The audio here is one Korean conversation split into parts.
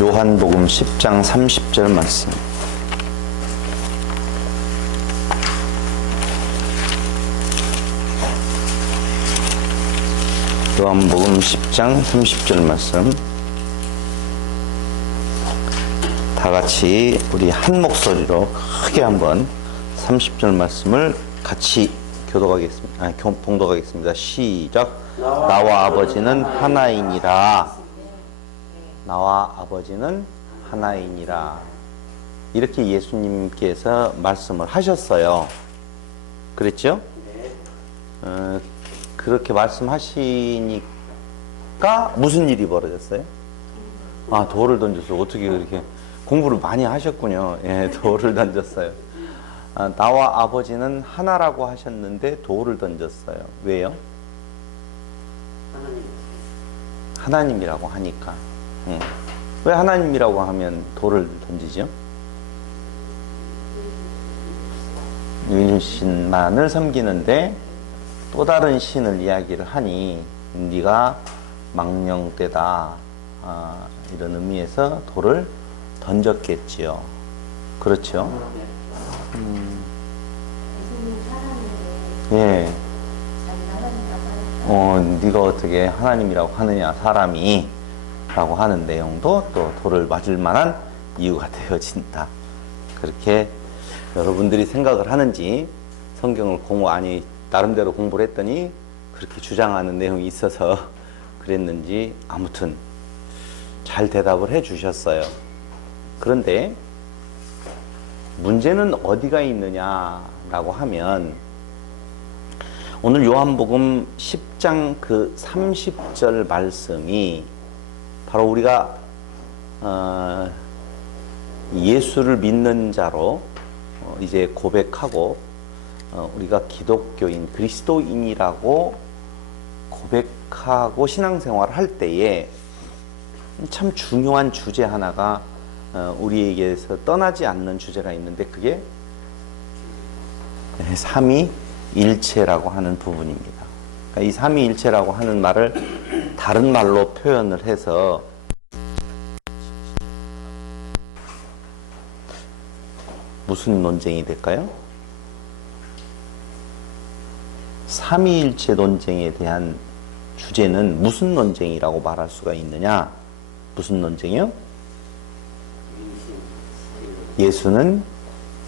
요한복음 10장 30절 말씀. 요한복음 10장 30절 말씀. 다 같이 우리 한 목소리로 크게 한번 30절 말씀을 같이 봉독하겠습니다. 시작. 나와 아버지는 하나이니라. 나와 아버지는 하나이니라. 이렇게 예수님께서 말씀을 하셨어요. 그랬죠? 그렇게 말씀하시니까 무슨 일이 벌어졌어요? 돌을 던졌어요. 어떻게 그렇게 공부를 많이 하셨군요. 예, 돌을 던졌어요. 나와 아버지는 하나라고 하셨는데 돌을 던졌어요. 왜요? 하나님이라고 하니까. 왜 하나님이라고 하면 돌을 던지죠? 유일신만을 섬기는데 또 다른 신을 이야기를 하니 네가 망령되다, 이런 의미에서 돌을 던졌겠지요. 그렇죠? 예. 네가 어떻게 하나님이라고 하느냐, 사람이 라고 하는 내용도 또 돌을 맞을 만한 이유가 되어진다. 그렇게 여러분들이 생각을 하는지, 성경을 나름대로 공부를 했더니 그렇게 주장하는 내용이 있어서 그랬는지 아무튼 잘 대답을 해 주셨어요. 그런데 문제는 어디가 있느냐라고 하면, 오늘 요한복음 10장 그 30절 말씀이 바로 우리가 예수를 믿는 자로 이제 고백하고 우리가 기독교인, 그리스도인이라고 고백하고 신앙생활을 할 때에 참 중요한 주제 하나가 우리에게서 떠나지 않는 주제가 있는데, 그게 삼위일체라고 하는 부분입니다. 그러니까 이 삼위일체라고 하는 말을 다른 말로 표현을 해서 무슨 논쟁이 될까요? 삼위일체 논쟁에 대한 주제는 무슨 논쟁이라고 말할 수가 있느냐? 무슨 논쟁이요? 예수는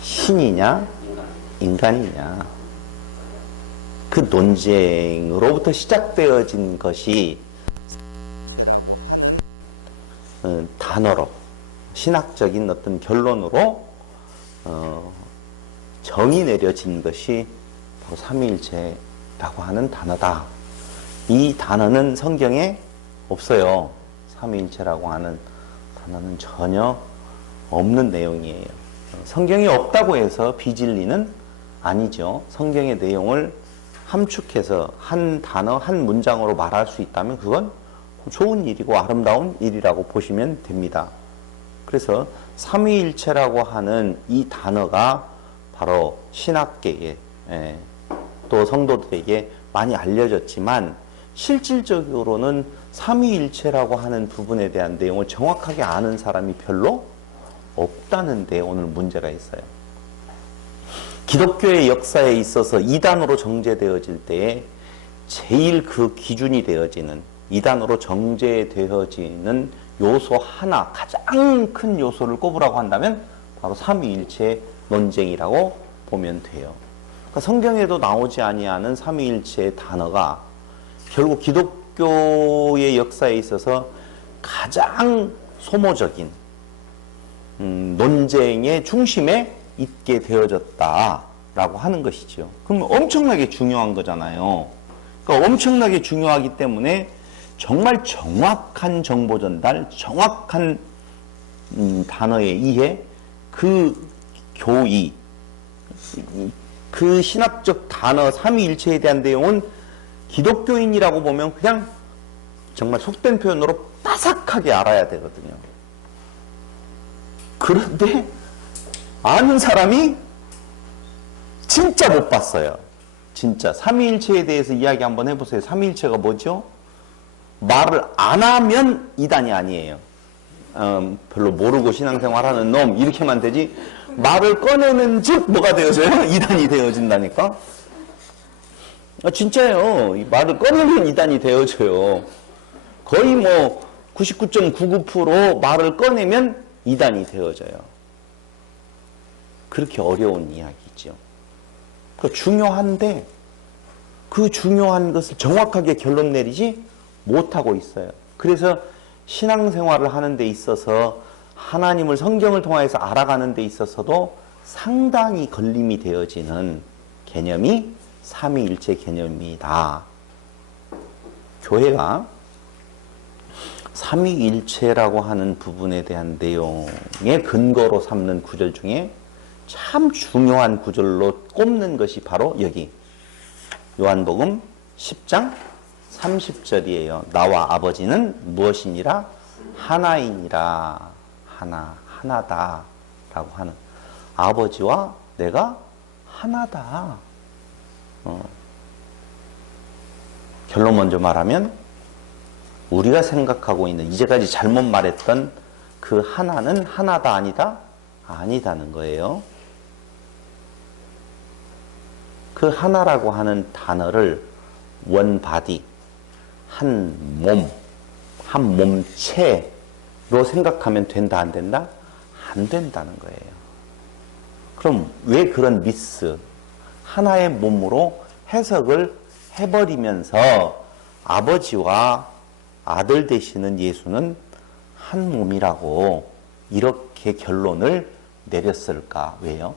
신이냐 인간이냐? 그 논쟁으로부터 시작되어진 것이 단어로, 신학적인 어떤 결론으로 정의 내려진 것이 바로 삼위일체라고 하는 단어다. 이 단어는 성경에 없어요. 삼위일체라고 하는 단어는 전혀 없는 내용이에요. 성경이 없다고 해서 비진리는 아니죠. 성경의 내용을 함축해서 한 단어, 한 문장으로 말할 수 있다면 그건 좋은 일이고 아름다운 일이라고 보시면 됩니다. 그래서 삼위일체라고 하는 이 단어가 바로 신학계에, 또 성도들에게 많이 알려졌지만, 실질적으로는 삼위일체라고 하는 부분에 대한 내용을 정확하게 아는 사람이 별로 없다는 데 오늘 문제가 있어요. 기독교의 역사에 있어서 이단으로 정제되어질 때에 제일 그 기준이 되어지는, 이단으로 정제되어지는 요소 하나, 가장 큰 요소를 꼽으라고 한다면 바로 삼위일체 논쟁이라고 보면 돼요. 그러니까 성경에도 나오지 아니하는 삼위일체의 단어가 결국 기독교의 역사에 있어서 가장 소모적인 논쟁의 중심에 있게 되어졌다라고 하는 것이죠. 그럼 엄청나게 중요한 거잖아요. 그러니까 엄청나게 중요하기 때문에 정말 정확한 정보 전달, 정확한 단어의 이해, 그 교의, 그 신학적 단어 삼위일체에 대한 내용은 기독교인이라고 보면 그냥 정말 속된 표현으로 빠삭하게 알아야 되거든요. 그런데 아는 사람이 진짜 못 봤어요. 진짜 삼위일체에 대해서 이야기 한번 해보세요. 삼위일체가 뭐죠? 말을 안 하면 이단이 아니에요. 별로 모르고 신앙생활하는 놈 이렇게만 되지 말을 꺼내는 즉 뭐가 되어져요? 이단이 되어진다니까. 진짜예요. 이 말을 꺼내면 이단이 되어져요. 거의 뭐 99.99% 말을 꺼내면 이단이 되어져요. 그렇게 어려운 이야기죠. 그러니까 중요한데 그 중요한 것을 정확하게 결론 내리지 못하고 있어요. 그래서 신앙생활을 하는 데 있어서 하나님을 성경을 통해서 알아가는 데 있어서도 상당히 걸림이 되어지는 개념이 삼위일체 개념이다. 교회가 삼위일체라고 하는 부분에 대한 내용의 근거로 삼는 구절 중에 참 중요한 구절로 꼽는 것이 바로 여기 요한복음 10장 30절이에요. 나와 아버지는 무엇이니라? 하나이니라. 하나다 라고 하는, 아버지와 내가 하나다. 결론 먼저 말하면 우리가 생각하고 있는, 이제까지 잘못 말했던 그 하나는 하나다 아니다? 아니다는 거예요. 그 하나라고 하는 단어를 원바디, 한 몸, 한 몸체로 생각하면 된다 안 된다? 안 된다는 거예요. 그럼 왜 그런 미스, 하나의 몸으로 해석을 해버리면서 아버지와 아들 되시는 예수는 한 몸이라고 이렇게 결론을 내렸을까? 왜요?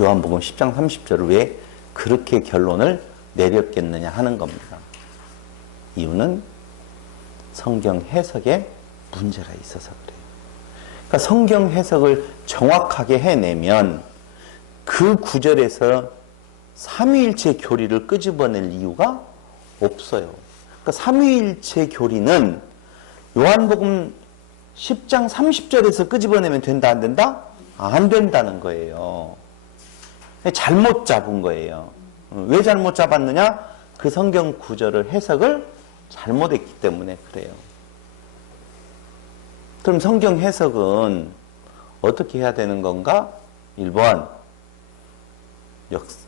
요한복음 10장 30절을 왜 그렇게 결론을 내렸겠느냐 하는 겁니다. 이유는 성경 해석에 문제가 있어서 그래요. 그러니까 성경 해석을 정확하게 해내면 그 구절에서 삼위일체 교리를 끄집어낼 이유가 없어요. 그러니까 삼위일체 교리는 요한복음 10장 30절에서 끄집어내면 된다 안 된다? 안 된다는 거예요. 잘못 잡은 거예요. 왜 잘못 잡았느냐? 그 성경 구절을 해석을 잘못했기 때문에 그래요. 그럼 성경 해석은 어떻게 해야 되는 건가? 1번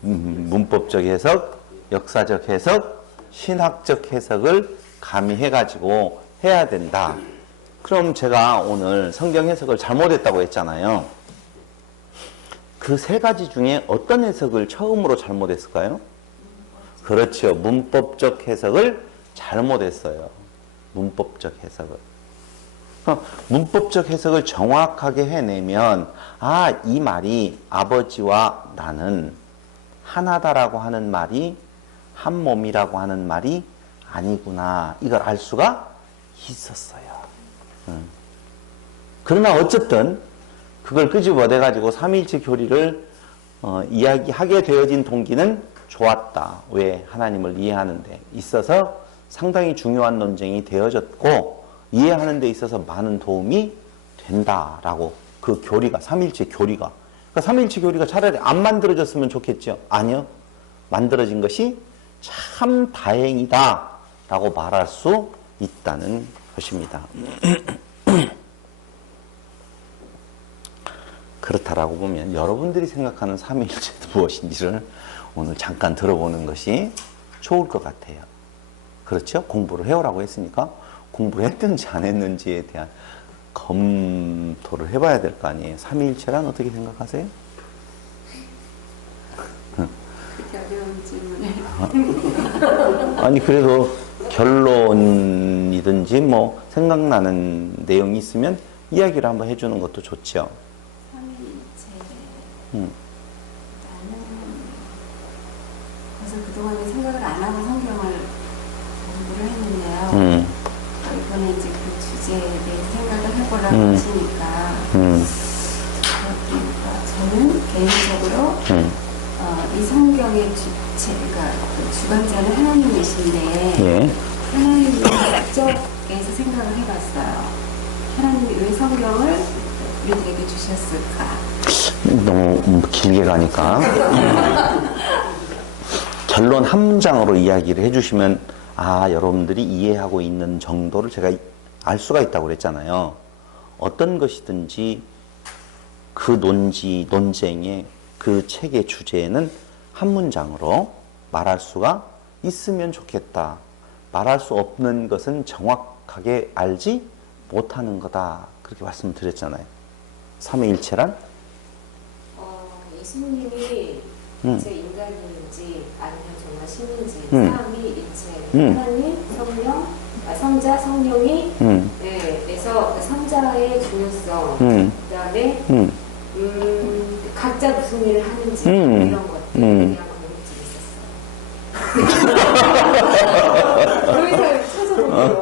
문법적 해석, 역사적 해석, 신학적 해석을 가미해가지고 해야 된다. 그럼 제가 오늘 성경 해석을 잘못했다고 했잖아요. 그 세 가지 중에 어떤 해석을 처음으로 잘못했을까요? 그렇죠. 문법적 해석을 잘못했어요. 문법적 해석을. 문법적 해석을 정확하게 해내면 이 말이 아버지와 나는 하나다라고 하는 말이 한 몸이라고 하는 말이 아니구나. 이걸 알 수가 있었어요. 그러나 어쨌든 그걸 끄집어내가지고 삼위일체 교리를 이야기하게 되어진 동기는 좋았다. 왜? 하나님을 이해하는 데 있어서 상당히 중요한 논쟁이 되어졌고 이해하는 데 있어서 많은 도움이 된다라고, 그 교리가, 삼위일체 교리가. 그러니까 삼위일체 교리가 차라리 안 만들어졌으면 좋겠죠. 아니요. 만들어진 것이 참 다행이다 라고 말할 수 있다는 것입니다. 그렇다라고 보면 여러분들이 생각하는 삼위일체는 무엇인지를 오늘 잠깐 들어보는 것이 좋을 것 같아요. 그렇죠? 공부를 해오라고 했으니까 공부를 했든지 안 했는지에 대한 검토를 해봐야 될 거 아니에요. 삼위일체란 어떻게 생각하세요? 그렇게 어려운 질문을. 아니 그래도 결론이든지 뭐 생각나는 내용이 있으면 이야기를 한번 해주는 것도 좋죠. 나는 그래서 그동안에 생각을 안 하고 성경을 공부를 했는데요. 이번에 이제 그 주제에 대해 생각을 해보라고 하시니까 그러니까 저는 개인적으로 이 성경의 그러니까 그 주관자는 하나님이신데 하나님의 목적에서 생각을 해봤어요. 하나님이 왜 성경을 우리들에게 주셨을까? 너무 길게 가니까 결론 한 문장으로 이야기를 해주시면 여러분들이 이해하고 있는 정도를 제가 알 수가 있다고 그랬잖아요. 어떤 것이든지 그 논쟁의 그 책의 주제는 한 문장으로 말할 수가 있으면 좋겠다. 말할 수 없는 것은 정확하게 알지 못하는 거다. 그렇게 말씀드렸잖아요. 삼위일체란? 예수님이 제 인간인지 아니면 정말 신인지 삼위일체 하나님, 성령, 성자, 성령이 그래서 그 성자의 중요성 그다음에 각자 무슨 일을 하는지 이런 것들 그냥 궁금증이 있었어요. 여기서 찾아보면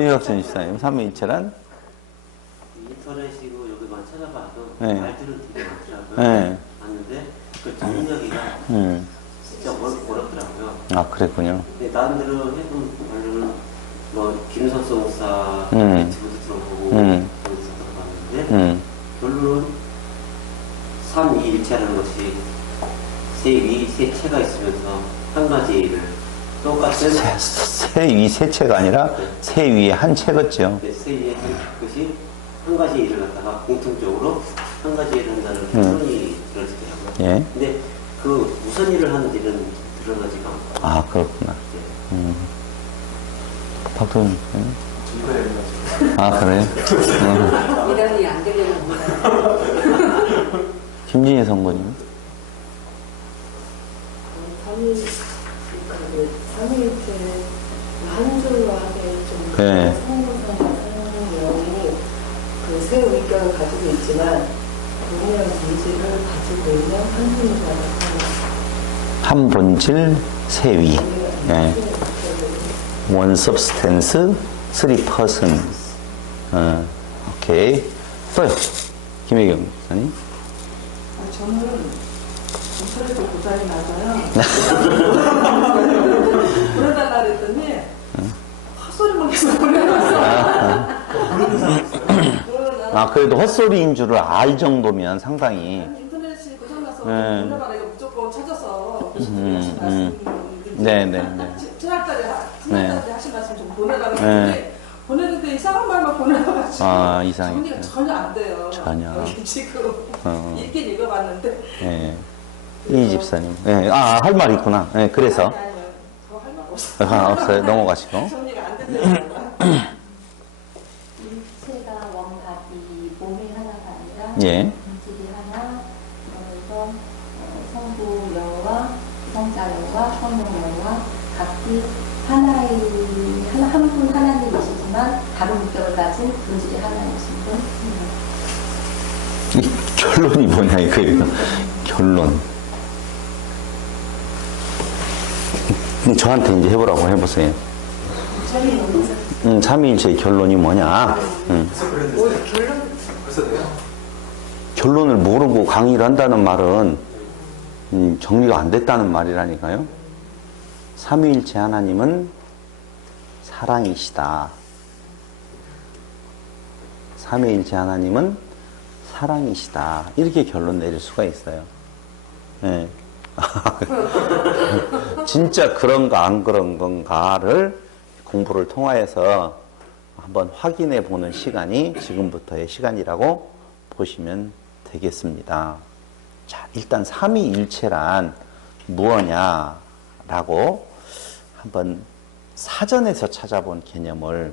이학선 집사님, 삼위일체란? 인터넷이고 여기만 찾아봐도 네. 말들은 되게 많더라고요. 네. 봤는데 그 정리하기가 진짜 어렵더라고요. 아, 그랬군요. 근데 나름대로 해본 말로는 뭐 김선수 목사 유튜브도 들어보고 거기서 들어봤는데 결론은 삼위일체라는 것이 세 위, 세 체가 있으면서 한 가지 일을 똑같은 세 위, 세 체가 아니라 세 위에 한 체겠죠. 세 위의 한 것이 한 가지 일을 갖다가 공통적으로 한 가지 일을 한다는 결론이 들어지더라고요. 예. 근데 그 무슨 일을 하는지는 드러나지가 않고. 아, 그렇구나. 박도현. 아, 그래요? 이런이 안 되려는 거예요. 김진희 선거님. 삼위일체는 한 줄로 하되 좀 네. 성공상과 성령이 그 세 의견을 가지고 있지만 동일한 본질을 가지고 있는 한 분이라고 합니다. 한 본질, 세 위. 네. One substance, three persons. 오케이. 또요. 김혜경 목사님. 저는 인터넷에 고장이 나서요. 보내달라 그랬더니 헛소리만 계속 보내면서 그래도 헛소리인 줄을 알 정도면 상당히. 인터넷이 고장나서 네. 보내봐라 이거 무조건 찾아서 네네네. 지난달에 하신 말씀 좀 보내라고 네. 했는데 보내는데 이상한 말만 보내가지고 이상해. 정리가 전혀 안 돼요. 전혀. 여기 지금 읽긴 읽어봤는데 네. 이 집사님. 네. 할 말 있구나. 네, 그래서. 아니요. 더 할 말 없어요. 없어요. 넘어가시고. 정리가 안 되더라고요. 일체가 원바디 몸이 하나가 아니라 예. 본질이 하나. 그래서 성부 영과 성자 영과 성령 영과 각기 하나의 한 분 하나님이시지만 다른 목적을 가진 본질이 하나이신 분. 결론이 뭐냐, 이거예요. 결론. 저한테 이제 해보라고 해보세요. 삼위일체의 결론이 뭐냐. 결론을 모르고 강의를 한다는 말은 정리가 안 됐다는 말이라니까요. 삼위일체 하나님은 사랑이시다. 삼위일체 하나님은 사랑이시다. 이렇게 결론 내릴 수가 있어요. 네. 진짜 그런가 안 그런 건가를 공부를 통하여서 한번 확인해 보는 시간이 지금부터의 시간이라고 보시면 되겠습니다. 자, 일단 삼위일체란 무엇냐라고 한번 사전에서 찾아본 개념을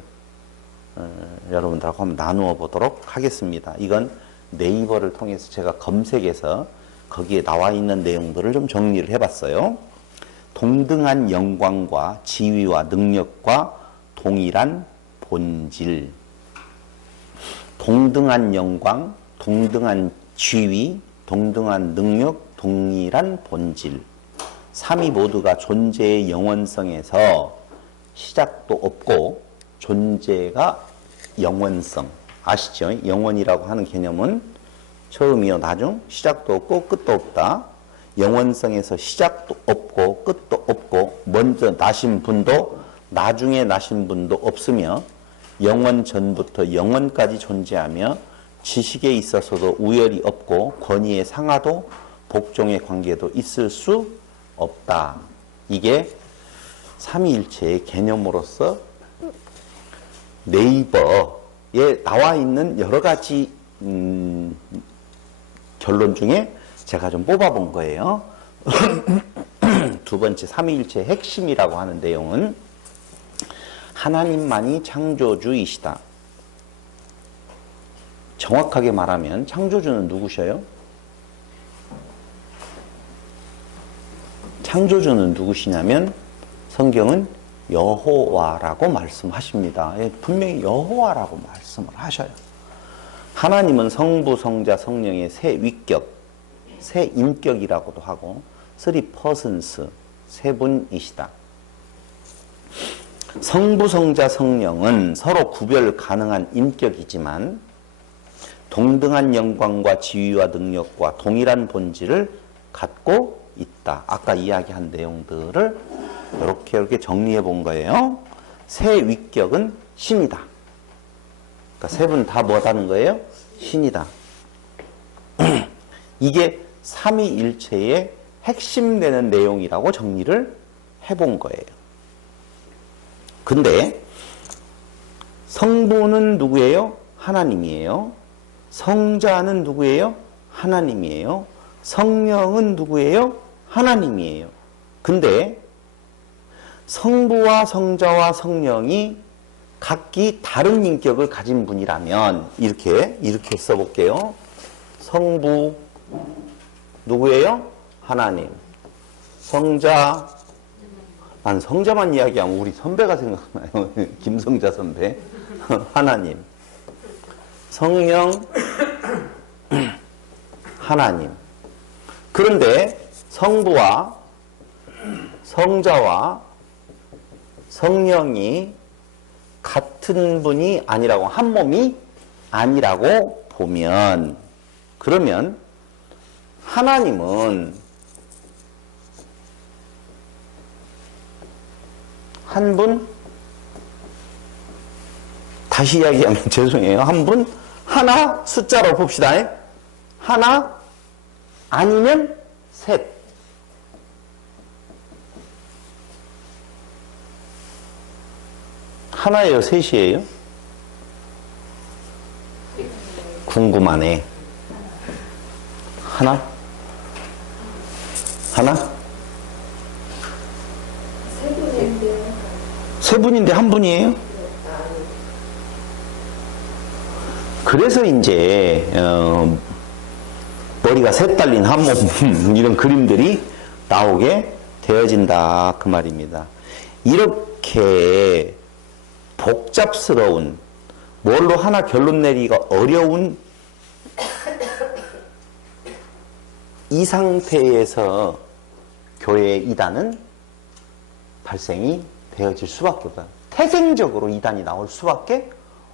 여러분들하고 한번 나누어 보도록 하겠습니다. 이건 네이버를 통해서 제가 검색해서 거기에 나와 있는 내용들을 좀 정리를 해봤어요. 동등한 영광과 지위와 능력과 동일한 본질. 동등한 영광, 동등한 지위, 동등한 능력, 동일한 본질. 삼위 모두가 존재의 영원성에서 시작도 없고 존재가 영원성. 아시죠? 영원이라고 하는 개념은 처음이요 나중, 시작도 없고 끝도 없다. 영원성에서 시작도 없고 끝도 없고 먼저 나신 분도 나중에 나신 분도 없으며 영원 전부터 영원까지 존재하며 지식에 있어서도 우열이 없고 권위의 상하도 복종의 관계도 있을 수 없다. 이게 삼위일체의 개념으로서 네이버에 나와 있는 여러 가지 결론 중에 제가 좀 뽑아본 거예요. 두 번째 삼위일체의 핵심이라고 하는 내용은 하나님만이 창조주이시다. 정확하게 말하면 창조주는 누구셔요? 창조주는 누구시냐면 성경은 여호와라고 말씀하십니다. 분명히 여호와라고 말씀을 하셔요. 하나님은 성부, 성자, 성령의 세 위격, 세 인격이라고도 하고 three persons, 세 분이시다. 성부, 성자, 성령은 서로 구별 가능한 인격이지만 동등한 영광과 지위와 능력과 동일한 본질을 갖고 있다. 아까 이야기한 내용들을 이렇게 정리해 본 거예요. 세 위격은 신이다. 그러니까 세 분 다 뭐다는 거예요? 신이다. 이게 삼위일체의 핵심되는 내용이라고 정리를 해본 거예요. 근데 성부는 누구예요? 하나님이에요. 성자는 누구예요? 하나님이에요. 성령은 누구예요? 하나님이에요. 근데 성부와 성자와 성령이 각기 다른 인격을 가진 분이라면 이렇게 써볼게요. 성부 누구예요? 하나님. 성자, 난 성자만 이야기하면 우리 선배가 생각나요. 김성자 선배. 하나님. 성령, 하나님. 그런데 성부와 성자와 성령이 같은 분이 아니라고, 한 몸이 아니라고 보면, 그러면 하나님은 한 분, 다시 이야기하면 죄송해요. 한 분, 하나 숫자로 봅시다. 하나 아니면 셋. 하나예요, 셋이에요? 궁금하네. 하나? 하나? 세 분인데. 세 분인데 한 분이에요? 그래서 이제 머리가 셋 달린 한 몸 이런 그림들이 나오게 되어진다 그 말입니다. 이렇게 복잡스러운, 뭘로 하나 결론 내리기가 어려운 이 상태에서 교회의 이단은 발생이 되어질 수밖에 없다. 태생적으로 이단이 나올 수밖에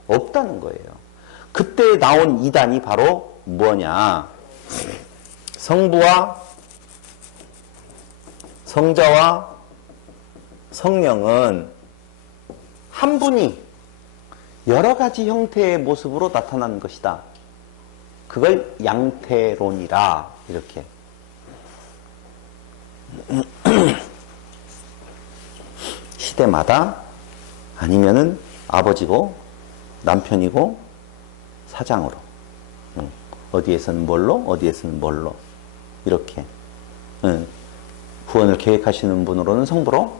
없다는 거예요. 그때 나온 이단이 바로 뭐냐? 성부와 성자와 성령은 한 분이 여러 가지 형태의 모습으로 나타나는 것이다. 그걸 양태론이라 이렇게. 시대마다 아니면은 아버지고 남편이고 사장으로, 어디에서는 뭘로, 어디에서는 뭘로, 이렇게. 구원을 계획하시는 분으로는 성부로,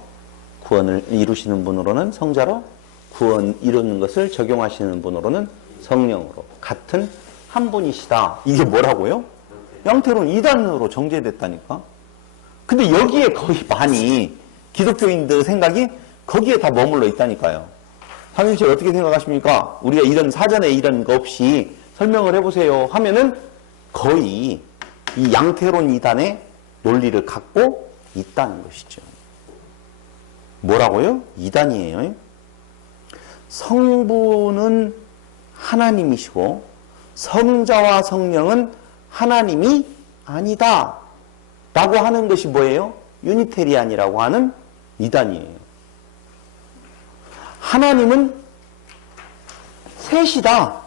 구원을 이루시는 분으로는 성자로, 구원 이루는 것을 적용하시는 분으로는 성령으로, 같은 한 분이시다. 이게 뭐라고요? 양태론 이단으로 정제됐다니까. 근데 여기에 거의 많이 기독교인들 생각이 거기에 다 머물러 있다니까요. 삼일체 어떻게 생각하십니까? 우리가 이런 사전에 이런 거 없이 설명을 해보세요 하면은 거의 이 양태론 이단의 논리를 갖고 있다는 것이죠. 뭐라고요? 이단이에요. 성부는 하나님이시고 성자와 성령은 하나님이 아니다 라고 하는 것이 뭐예요? 유니테리안이라고 하는 이단이에요. 하나님은 셋이다.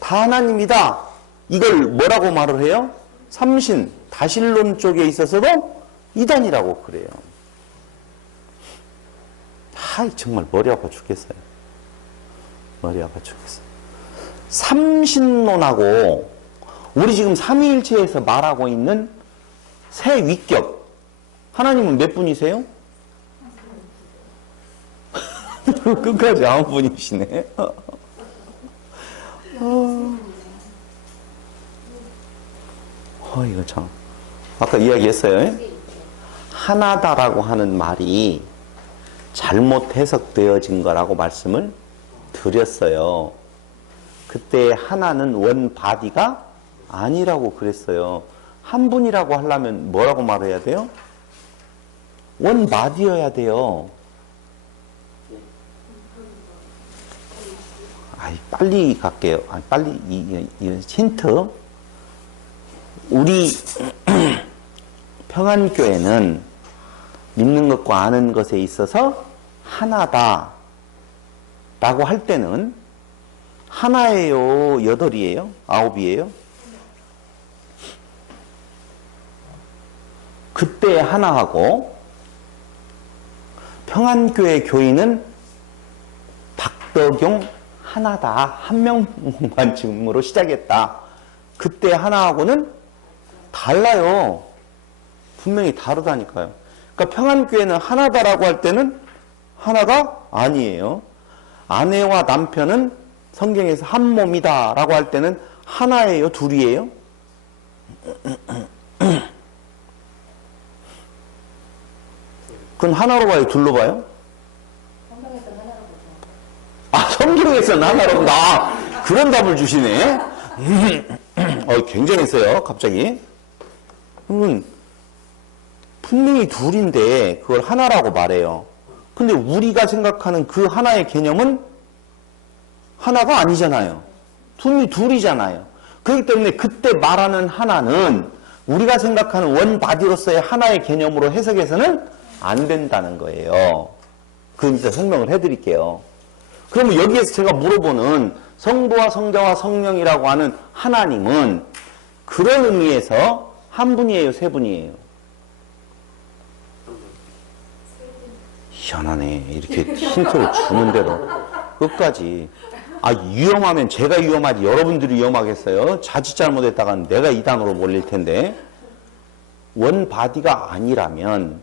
다 하나님이다. 이걸 뭐라고 말을 해요? 삼신, 다신론 쪽에 있어서도 이단이라고 그래요. 정말 머리 아파 죽겠어요. 머리 아파 죽겠어요. 삼신론하고 우리 지금 삼위일체에서 말하고 있는 새 위격, 하나님은 몇 분이세요? 끝까지 아무 분이시네. 이거 참. 아까 이야기했어요. 하나다라고 하는 말이 잘못 해석되어진 거라고 말씀을 드렸어요. 그때 하나는 원 바디가 아니라고 그랬어요. 한 분이라고 하려면 뭐라고 말해야 돼요? 원 바디여야 돼요. 빨리 갈게요. 빨리 이 힌트. 우리 평안교회는 믿는 것과 아는 것에 있어서 하나다 라고 할 때는 하나예요? 여덟이에요? 아홉이에요? 그때 하나하고 평안교회 교인은 박덕용 하나다. 한 명만 지금으로 시작했다. 그때 하나하고는 달라요. 분명히 다르다니까요. 그러니까 평안교회는 하나다라고 할 때는 하나가 아니에요. 아내와 남편은 성경에서 한 몸이다 라고 할 때는 하나예요? 둘이에요? 그건 하나로 봐요? 둘로 봐요? 성경에서는 하나로 본다. 그런 답을 주시네. 굉장했어요, 갑자기. 분명히 둘인데 그걸 하나라고 말해요. 근데 우리가 생각하는 그 하나의 개념은 하나가 아니잖아요. 둘이잖아요. 그렇기 때문에 그때 말하는 하나는 우리가 생각하는 원바디로서의 하나의 개념으로 해석해서는 안 된다는 거예요. 그건 이제 설명을 해드릴게요. 그러면 여기에서 제가 물어보는 성부와 성자와 성령이라고 하는 하나님은 그런 의미에서 한 분이에요? 세 분이에요? 희한하네. 이렇게 힌트를 주는데도 끝까지. 위험하면 제가 위험하지 여러분들이 위험하겠어요? 자칫 잘못했다간 내가 이단으로 몰릴 텐데. 원바디가 아니라면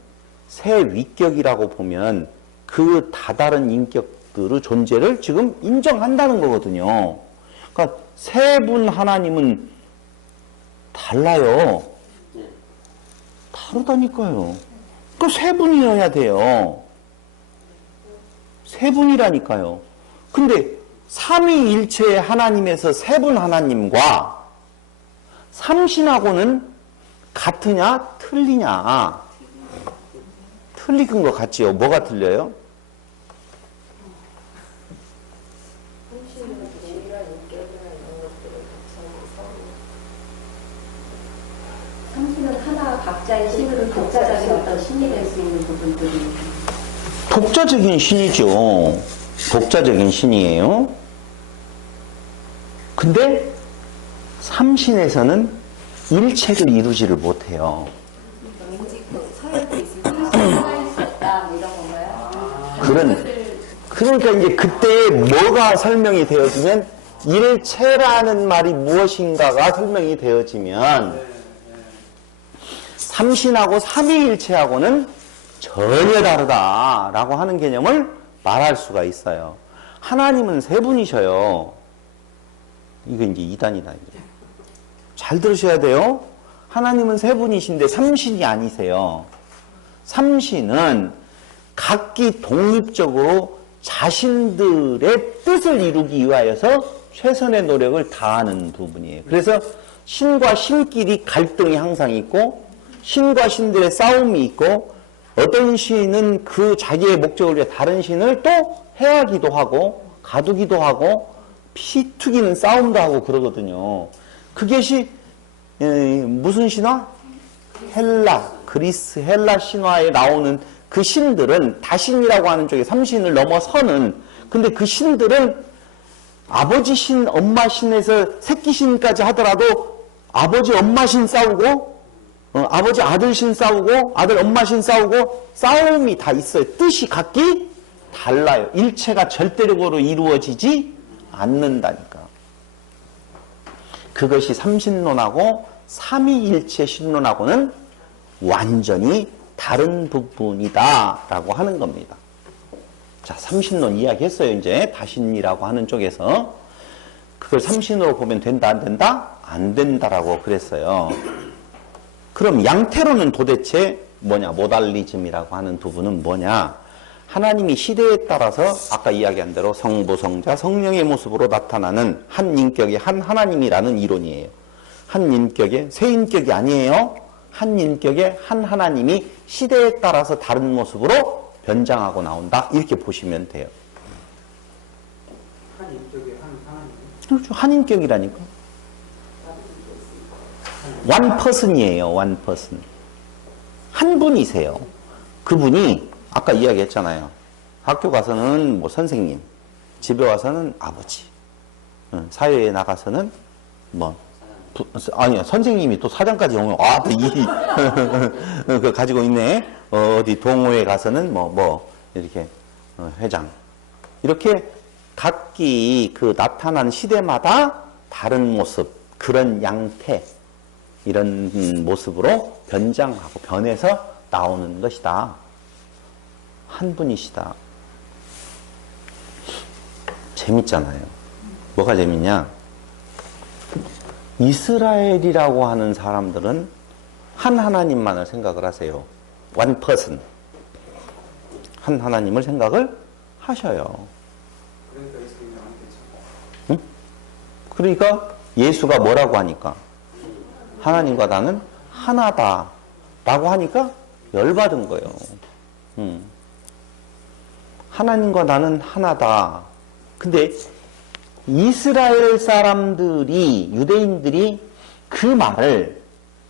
새 위격이라고 보면 그 다다른 인격들의 존재를 지금 인정한다는 거거든요. 그러니까 세 분 하나님은 달라요. 다르다니까요. 그 세 분이어야 돼요. 세 분이라니까요. 근데 삼위일체의 하나님에서 세 분 하나님과 삼신하고는 같으냐 틀리냐? 틀린 것 같지요. 뭐가 틀려요? 삼신은 하나 각자의 신으로 독자적인 어떤 신이 될 수 있는 부분들이 독자적인 신이죠. 독자적인 신이에요. 근데 삼신에서는 일체를 이루지를 못해요. 왠지 그 서열도 있을 때 하나일 수 있다 뭐 이런 건가요? 그러니까 이제 그때 뭐가 설명이 되어지면 일체라는 말이 무엇인가가 설명이 되어지면 삼신하고 삼위일체하고는 전혀 다르다라고 하는 개념을 말할 수가 있어요. 하나님은 세 분이셔요. 이거 이제 이단이다. 이제. 잘 들으셔야 돼요. 하나님은 세 분이신데 삼신이 아니세요. 삼신은 각기 독립적으로 자신들의 뜻을 이루기 위하여서 최선의 노력을 다하는 두 분이에요. 그래서 신과 신끼리 갈등이 항상 있고 신과 신들의 싸움이 있고 어떤 신은 그 자기의 목적을 위해 다른 신을 또 해하기도 하고 가두기도 하고 피 튀기는 싸움도 하고 그러거든요. 그것이 무슨 신화? 그리스 헬라 신화에 나오는 그 신들은 다신이라고 하는 쪽에 삼신을 넘어서는 근데 그 신들은 아버지 신, 엄마 신에서 새끼 신까지 하더라도 아버지 엄마 신 싸우고 아버지 아들 신 싸우고 아들 엄마 신 싸우고 싸움이 다 있어요. 뜻이 각기 달라요. 일체가 절대적으로 이루어지지 않는다니까. 그것이 삼신론하고 삼위일체 신론하고는 완전히 다른 부분이다라고 하는 겁니다. 자, 삼신론 이야기했어요. 이제 다신이라고 하는 쪽에서 그걸 삼신으로 보면 된다 안 된다? 안 된다라고 그랬어요. 그럼 양태론은 도대체 뭐냐? 모달리즘이라고 하는 부분은 뭐냐? 하나님이 시대에 따라서 아까 이야기한 대로 성부, 성자, 성령의 모습으로 나타나는 한 인격의 한 하나님이라는 이론이에요. 한 인격의 세 인격이 아니에요. 한 인격의 한 하나님이 시대에 따라서 다른 모습으로 변장하고 나온다. 이렇게 보시면 돼요. 한 인격의 한 하나님. 그렇죠. 한 인격이라니까. one person이에요. one person. 한 분이세요. 그분이 아까 이야기했잖아요. 학교 가서는 뭐 선생님, 집에 와서는 아버지, 사회에 나가서는 뭐 아니요, 선생님이 또 사장까지 오면 아, 또 그 가지고 있네. 어디 동호회 가서는 뭐 이렇게 회장 이렇게 각기 그 나타난 시대마다 다른 모습, 그런 양태 이런 모습으로 변장하고 변해서 나오는 것이다. 한 분이시다. 재밌잖아요. 뭐가 재밌냐? 이스라엘이라고 하는 사람들은 한 하나님만을 생각을 하세요. one person. 한 하나님을 생각을 하셔요. 응? 그러니까 예수가 뭐라고 하니까? 하나님과 나는 하나다 라고 하니까 열받은 거예요. 하나님과 나는 하나다. 근데 이스라엘 사람들이, 유대인들이 그 말을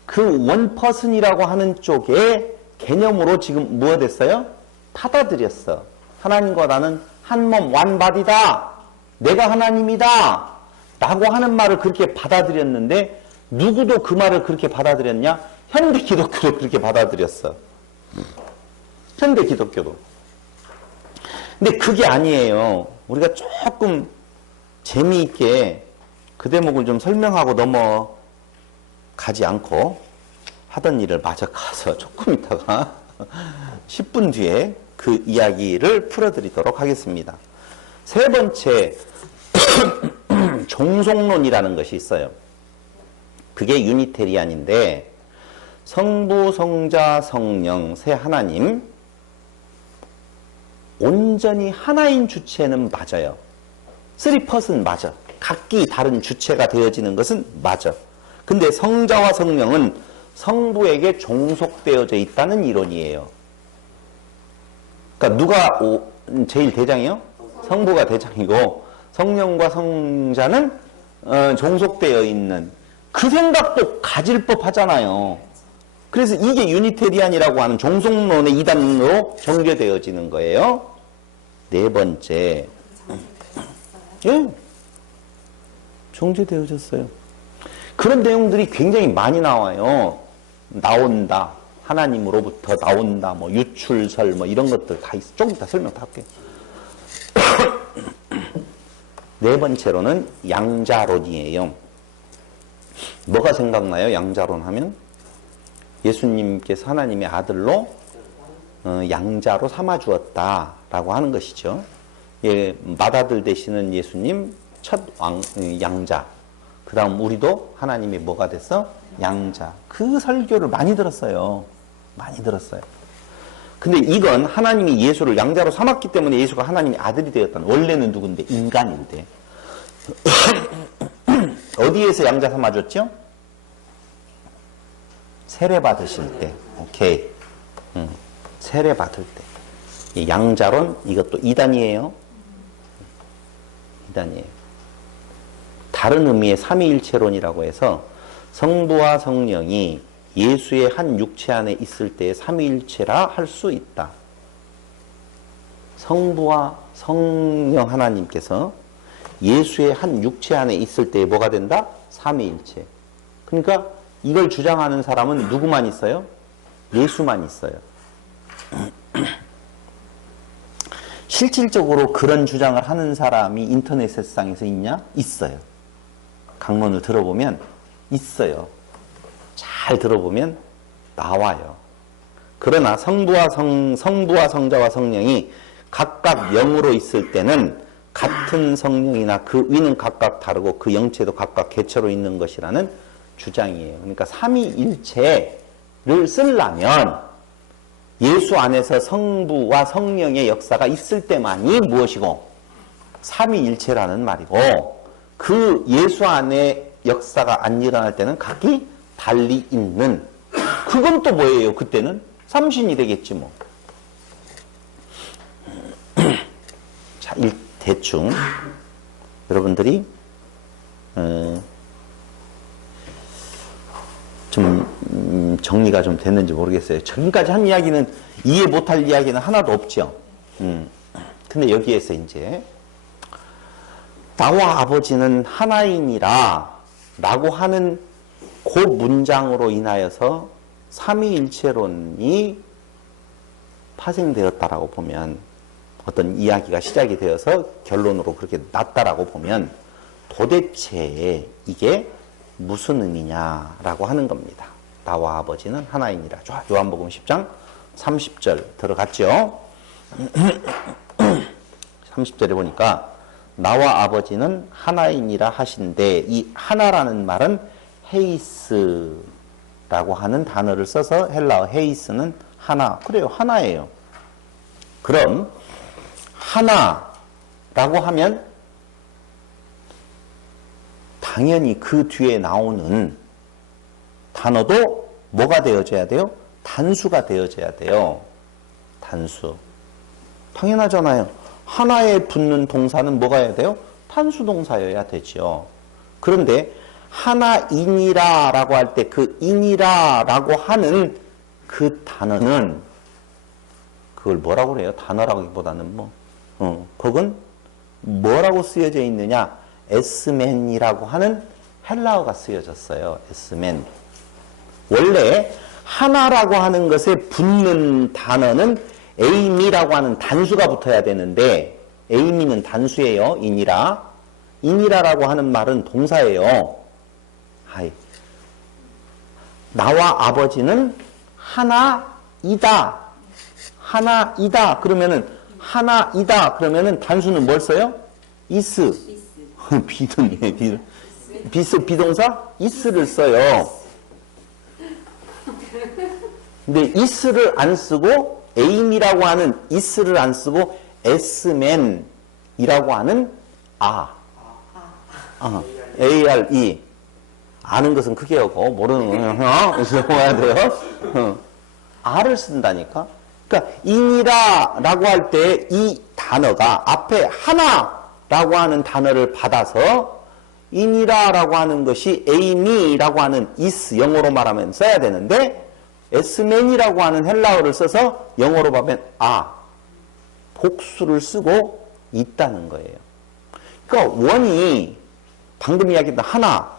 그 원퍼슨이라고 하는 쪽의 개념으로 지금 뭐가 됐어요? 받아들였어. 하나님과 나는 한 몸, 완바디다. 내가 하나님이다. 라고 하는 말을 그렇게 받아들였는데 누구도 그 말을 그렇게 받아들였냐? 현대 기독교도 그렇게 받아들였어. 현대 기독교도. 근데 그게 아니에요. 우리가 조금 재미있게 그 대목을 좀 설명하고 넘어가지 않고 하던 일을 마저 가서 조금 있다가 10분 뒤에 그 이야기를 풀어드리도록 하겠습니다. 세 번째, 종속론이라는 것이 있어요. 그게 유니테리안인데 성부, 성자, 성령 세 하나님 온전히 하나인 주체는 맞아요. 3퍼슨 맞아. 각기 다른 주체가 되어지는 것은 맞아. 근데 성자와 성령은 성부에게 종속되어져 있다는 이론이에요. 그러니까 누가 제일 대장이요? 성부가 대장이고 성령과 성자는 종속되어 있는 그 생각도 가질 법하잖아요. 그래서 이게 유니테리안이라고 하는 종속론의 이단으로 전개되어지는 거예요. 네 번째, 예, 정제되어졌어요. 그런 내용들이 굉장히 많이 나와요. 나온다, 하나님으로부터 나온다, 뭐 유출설, 뭐 이런 것들 다 있어. 조금 이따 설명 다 할게요. 네 번째로는 양자론이에요. 뭐가 생각나요? 양자론 하면 예수님께서 하나님의 아들로 양자로 삼아주었다라고 하는 것이죠. 예, 맏아들 되시는 예수님 첫 양자. 그 다음 우리도 하나님의 뭐가 됐어? 양자. 그 설교를 많이 들었어요. 많이 들었어요. 근데 이건 하나님이 예수를 양자로 삼았기 때문에 예수가 하나님의 아들이 되었다는, 원래는 누군데? 인간인데. 어디에서 양자 삼아줬죠? 세례 받으실 때. 오케이. 세례 받을 때. 이 양자론, 이것도 이단이에요. 이단이에요. 다른 의미의 삼위일체론이라고 해서 성부와 성령이 예수의 한 육체 안에 있을 때의 삼위일체라 할 수 있다. 성부와 성령 하나님께서 예수의 한 육체 안에 있을 때에 뭐가 된다? 삼위일체. 그러니까 이걸 주장하는 사람은 누구만 있어요? 예수만 있어요. 실질적으로 그런 주장을 하는 사람이 인터넷 세상에서 있냐? 있어요. 강론을 들어보면 있어요. 잘 들어보면 나와요. 그러나 성부와 성자와 성령이 각각 영으로 있을 때는 같은 성령이나 그 위는 각각 다르고 그 영체도 각각 개체로 있는 것이라는 주장이에요. 그러니까 삼위일체를 쓰려면 예수 안에서 성부와 성령의 역사가 있을 때만이 무엇이고 삼위일체라는 말이고, 그 예수 안에 역사가 안 일어날 때는 각기 달리 있는, 그건 또 뭐예요? 그때는 삼신이 되겠지 뭐. 자, 대충 여러분들이 좀 정리가 좀 됐는지 모르겠어요. 지금까지 한 이야기는 이해 못할 이야기는 하나도 없죠. 근데 여기에서 이제 나와 아버지는 하나이니라 라고 하는 그 문장으로 인하여서 삼위일체론이 파생되었다라고 보면, 어떤 이야기가 시작이 되어서 결론으로 그렇게 났다라고 보면 도대체 이게 무슨 의미냐라고 하는 겁니다. 나와 아버지는 하나이니라. 좋아, 요한복음 10장 30절 들어갔죠? 30절에 보니까 나와 아버지는 하나이니라 하신데, 이 하나라는 말은 헤이스라고 하는 단어를 써서 헬라어 헤이스는 하나. 그래요, 하나예요. 그럼 하나라고 하면 당연히 그 뒤에 나오는 단어도 뭐가 되어져야 돼요? 단수가 되어져야 돼요. 단수. 당연하잖아요. 하나에 붙는 동사는 뭐가 해야 돼요? 단수 동사여야 되죠. 그런데 하나이니라 라고 할 때 그 이니라 라고 하는 그 단어는 그걸 뭐라고 그래요? 단어라기보다는 그건 뭐라고 쓰여져 있느냐? 에스멘이라고 하는 헬라어가 쓰여졌어요. 에스멘. 원래 하나라고 하는 것에 붙는 단어는 에이미라고 하는 단수가 붙어야 되는데, 에이미는 단수예요. 이니라. 이니라라고 하는 말은 동사예요. 나와 아버지는 하나이다. 하나이다. 그러면은 하나이다. 그러면은 단수는 뭘 써요? 이스. 비동사? 이스를 써요. 근데 이스를 안 쓰고 에임이라고 하는 이스를 안 쓰고 에스맨이라고 하는 ARE. 아는 것은 크게 하고 모르는 건 넘어야 돼요. R을 쓴다니까. 그러니까 인이라라고 할 때 이 단어가 앞에 하나라고 하는 단어를 받아서 인이라라고 하는 것이 에이미라고 하는 이스, 영어로 말하면 써야 되는데 에스맨이라고 하는 헬라어를 써서 영어로 보면 복수를 쓰고 있다는 거예요. 그러니까 원이 방금 이야기했던 하나,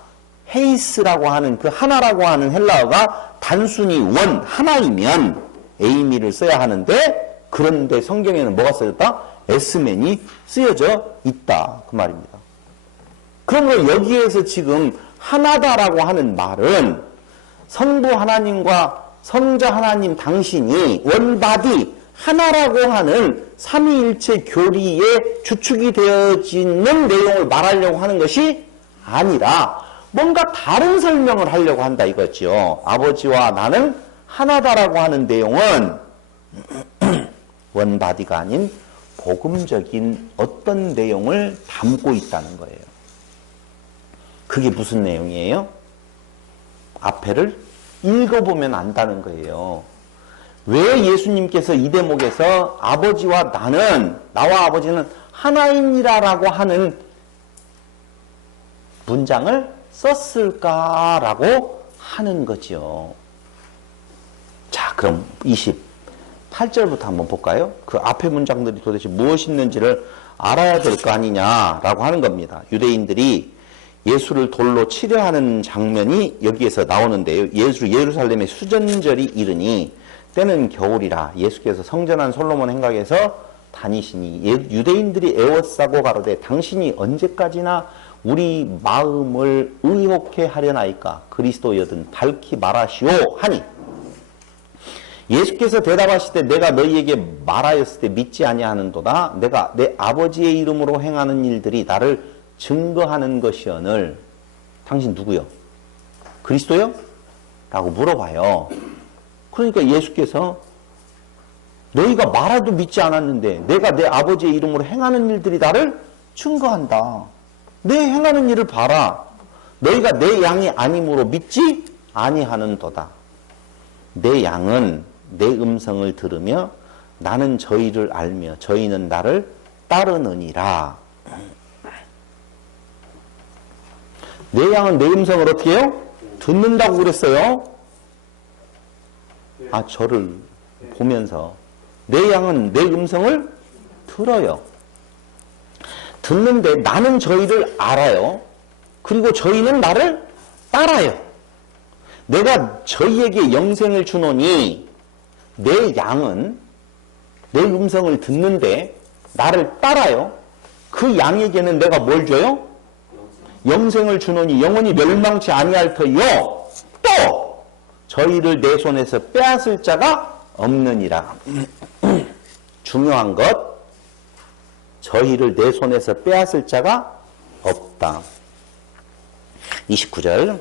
헤이스라고 하는 그 하나라고 하는 헬라어가 단순히 원, 하나이면 에이미를 써야 하는데, 그런데 성경에는 뭐가 쓰여졌다? 에스맨이 쓰여져 있다. 그 말입니다. 그러므로 여기에서 지금 하나다라고 하는 말은 성부 하나님과 성자 하나님 당신이 원바디 하나라고 하는 삼위일체 교리의 주축이 되어지는 내용을 말하려고 하는 것이 아니라 뭔가 다른 설명을 하려고 한다 이거죠. 아버지와 나는 하나다라고 하는 내용은 원바디가 아닌 복음적인 어떤 내용을 담고 있다는 거예요. 그게 무슨 내용이에요? 앞에를 읽어보면 안다는 거예요. 왜 예수님께서 이 대목에서 아버지와 나는, 나와 아버지는 하나이니라라고 하는 문장을 썼을까라고 하는 거죠. 자, 그럼 28절부터 한번 볼까요? 그 앞에 문장들이 도대체 무엇이 있는지를 알아야 될 거 아니냐라고 하는 겁니다. 유대인들이 예수를 돌로 치려하는 장면이 여기에서 나오는데요. 예루살렘의 수전절이 이르니 때는 겨울이라 예수께서 성전한 솔로몬 행각에서 다니시니 유대인들이 애워싸고 가로되 당신이 언제까지나 우리 마음을 의혹해 하려나이까 그리스도여든 밝히 말하시오 하니 예수께서 대답하시되 내가 너희에게 말하였을 때 믿지 아니하는도다. 내가 내 아버지의 이름으로 행하는 일들이 나를 증거하는 것이오늘. 당신 누구요? 그리스도요? 라고 물어봐요. 그러니까 예수께서 너희가 말아도 믿지 않았는데 내가 내 아버지의 이름으로 행하는 일들이 나를 증거한다. 내 행하는 일을 봐라. 너희가 내 양이 아니므로 믿지 아니하는도다. 내 양은 내 음성을 들으며 나는 저희를 알며 저희는 나를 따르느니라. 내 양은 내 음성을 어떻게 해요? 듣는다고 그랬어요. 아, 저를 보면서 내 양은 내 음성을 들어요. 듣는데 나는 저희를 알아요. 그리고 저희는 나를 따라요. 내가 저희에게 영생을 주노니 내 양은 내 음성을 듣는데 나를 따라요. 그 양에게는 내가 뭘 줘요? 영생을 주노니 영원히 멸망치 아니할 터이요. 또 저희를 내 손에서 빼앗을 자가 없느니라. 중요한 것, 저희를 내 손에서 빼앗을 자가 없다. 29절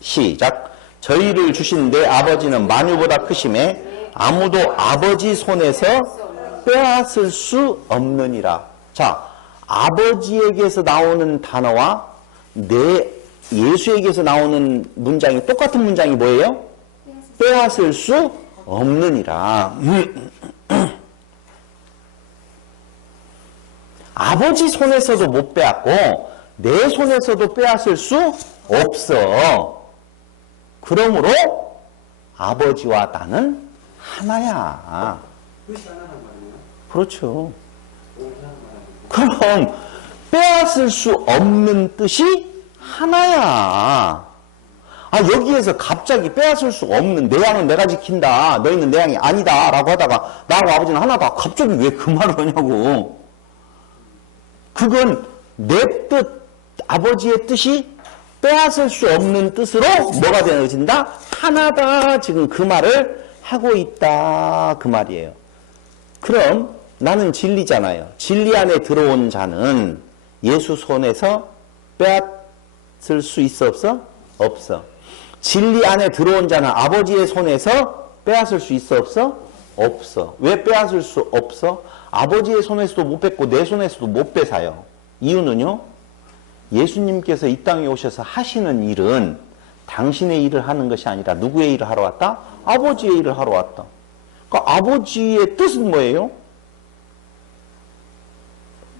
시작. 저희를 주신 내 아버지는 만유보다 크심에 아무도 아버지 손에서 빼앗을 수 없느니라. 자, 아버지에게서 나오는 단어와 예수에게서 나오는 문장이 똑같은 문장이 뭐예요? 빼앗을 수 없느니라. 아버지 손에서도 못 빼앗고 내 손에서도 빼앗을 수 없어. 그러므로 아버지와 나는 하나야. 그렇죠. 그럼 빼앗을 수 없는 뜻이 하나야. 아, 여기에서 갑자기 빼앗을 수 없는 내 양은 내가 지킨다. 너희는 내 양이 아니다. 라고 하다가 나하고 아버지는 하나다. 갑자기 왜 그 말을 하냐고. 그건 내 뜻, 아버지의 뜻이 빼앗을 수 없는 뜻으로 뭐가 되어진다? 하나다. 지금 그 말을 하고 있다. 그 말이에요. 그럼 나는 진리잖아요. 진리 안에 들어온 자는 예수 손에서 빼앗을 수 있어 없어? 없어. 진리 안에 들어온 자는 아버지의 손에서 빼앗을 수 있어 없어? 없어. 왜 빼앗을 수 없어? 아버지의 손에서도 못 뺏고 내 손에서도 못 뺏어요. 이유는요? 예수님께서 이 땅에 오셔서 하시는 일은 당신의 일을 하는 것이 아니라 누구의 일을 하러 왔다? 아버지의 일을 하러 왔다. 그러니까 아버지의 뜻은 뭐예요?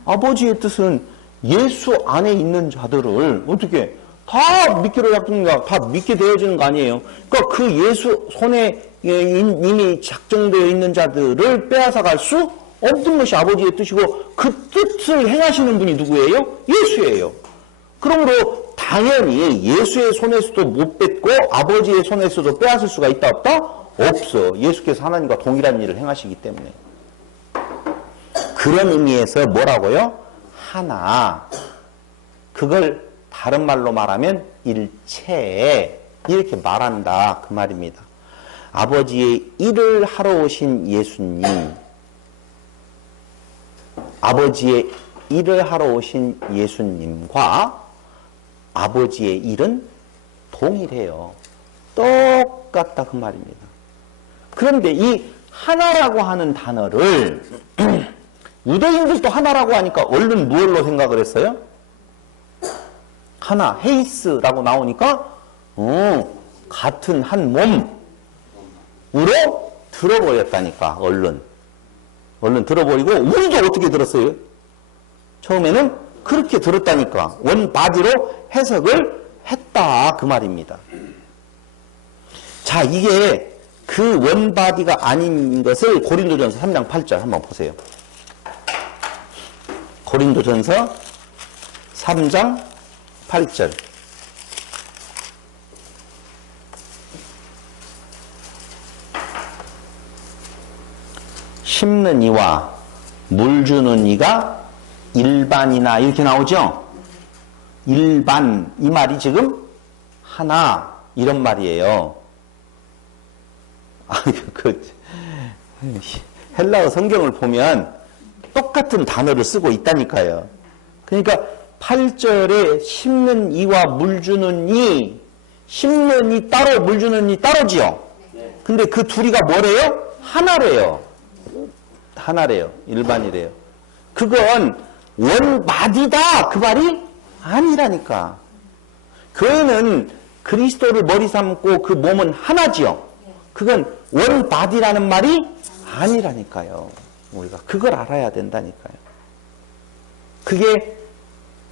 아버지의 뜻은 예수 안에 있는 자들을 어떻게 다 믿기로 약속인가 다 믿게 되어지는 거 아니에요. 그러니까 그 예수 손에 이미 작정되어 있는 자들을 빼앗아갈 수 없는 것이 아버지의 뜻이고 그 뜻을 행하시는 분이 누구예요? 예수예요. 그러므로 당연히 예수의 손에서도 못 뺏고 아버지의 손에서도 빼앗을 수가 있다 없다? 없어. 예수께서 하나님과 동일한 일을 행하시기 때문에. 그런 의미에서 뭐라고요? 하나. 그걸 다른 말로 말하면 일체. 이렇게 말한다. 그 말입니다. 아버지의 일을 하러 오신 예수님. 아버지의 일을 하러 오신 예수님과 아버지의 일은 동일해요. 똑같다 그 말입니다. 그런데 이 하나라고 하는 단어를 유대인들도 하나라고 하니까 얼른 무엇로 생각을 했어요? 하나, 헤이스라고 나오니까 같은 한 몸으로 들어버렸다니까. 얼른 들어버리고 우리도 어떻게 들었어요? 처음에는 그렇게 들었다니까. 원바디로 해석을 했다 그 말입니다. 자, 이게 그 원바디가 아닌 것을 고린도전서 3장 8절 한번 보세요. 고린도전서 3장 8절. 심는 이와 물 주는 이가 일반이나 이렇게 나오죠? 일반 이 말이 지금 하나 이런 말이에요. 헬라어 성경을 보면 똑같은 단어를 쓰고 있다니까요. 그러니까 8절에 심는 이와 물 주는 이, 심는 이 따로 물 주는 이 따로지요. 근데 그 둘이가 뭐래요? 하나래요. 하나래요. 일반이래요. 그건 원마디다 그 말이 아니라니까. 교회는 그리스도를 머리 삼고 그 몸은 하나지요. 그건 원바디라는 말이 아니라니까요. 우리가 그걸 알아야 된다니까요. 그게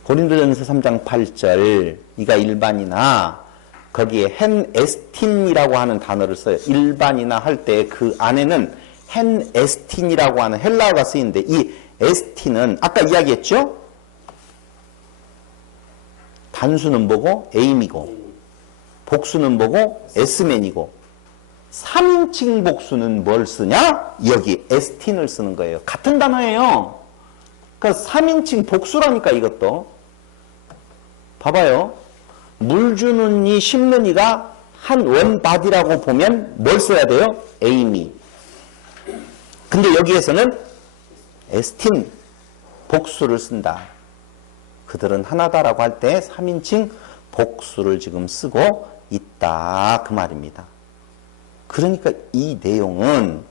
고린도전서 3장 8절 이가 일반이나 거기에 헨 에스틴이라고 하는 단어를 써요. 일반이나 할 때 그 안에는 헨 에스틴이라고 하는 헬라어가 쓰이는데 이 에스틴은 아까 이야기했죠? 단수는 뭐고? 에임이고 복수는 뭐고? 에스맨이고 3인칭 복수는 뭘 쓰냐? 여기 에스틴을 쓰는 거예요. 같은 단어예요. 그러니까 3인칭 복수라니까 이것도. 봐봐요. 물 주는 이 심는 이가 한 원바디라고 보면 뭘 써야 돼요? 에이미. 근데 여기에서는 에스틴 복수를 쓴다. 그들은 하나다라고 할 때 3인칭 복수를 지금 쓰고 있다. 그 말입니다. 그러니까 이 내용은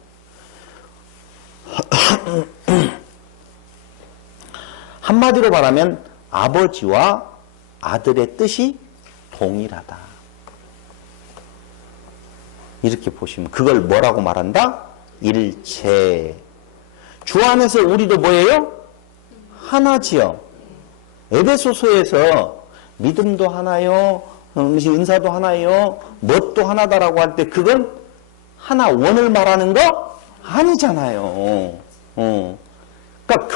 한마디로 말하면 아버지와 아들의 뜻이 동일하다. 이렇게 보시면 그걸 뭐라고 말한다? 일체. 주 안에서 우리도 뭐예요? 하나지요. 에베소서에서 믿음도 하나요, 은사도 하나요, 뭣도 하나다라고 할 때 그건 하나 원을 말하는 거 아니잖아요. 그러니까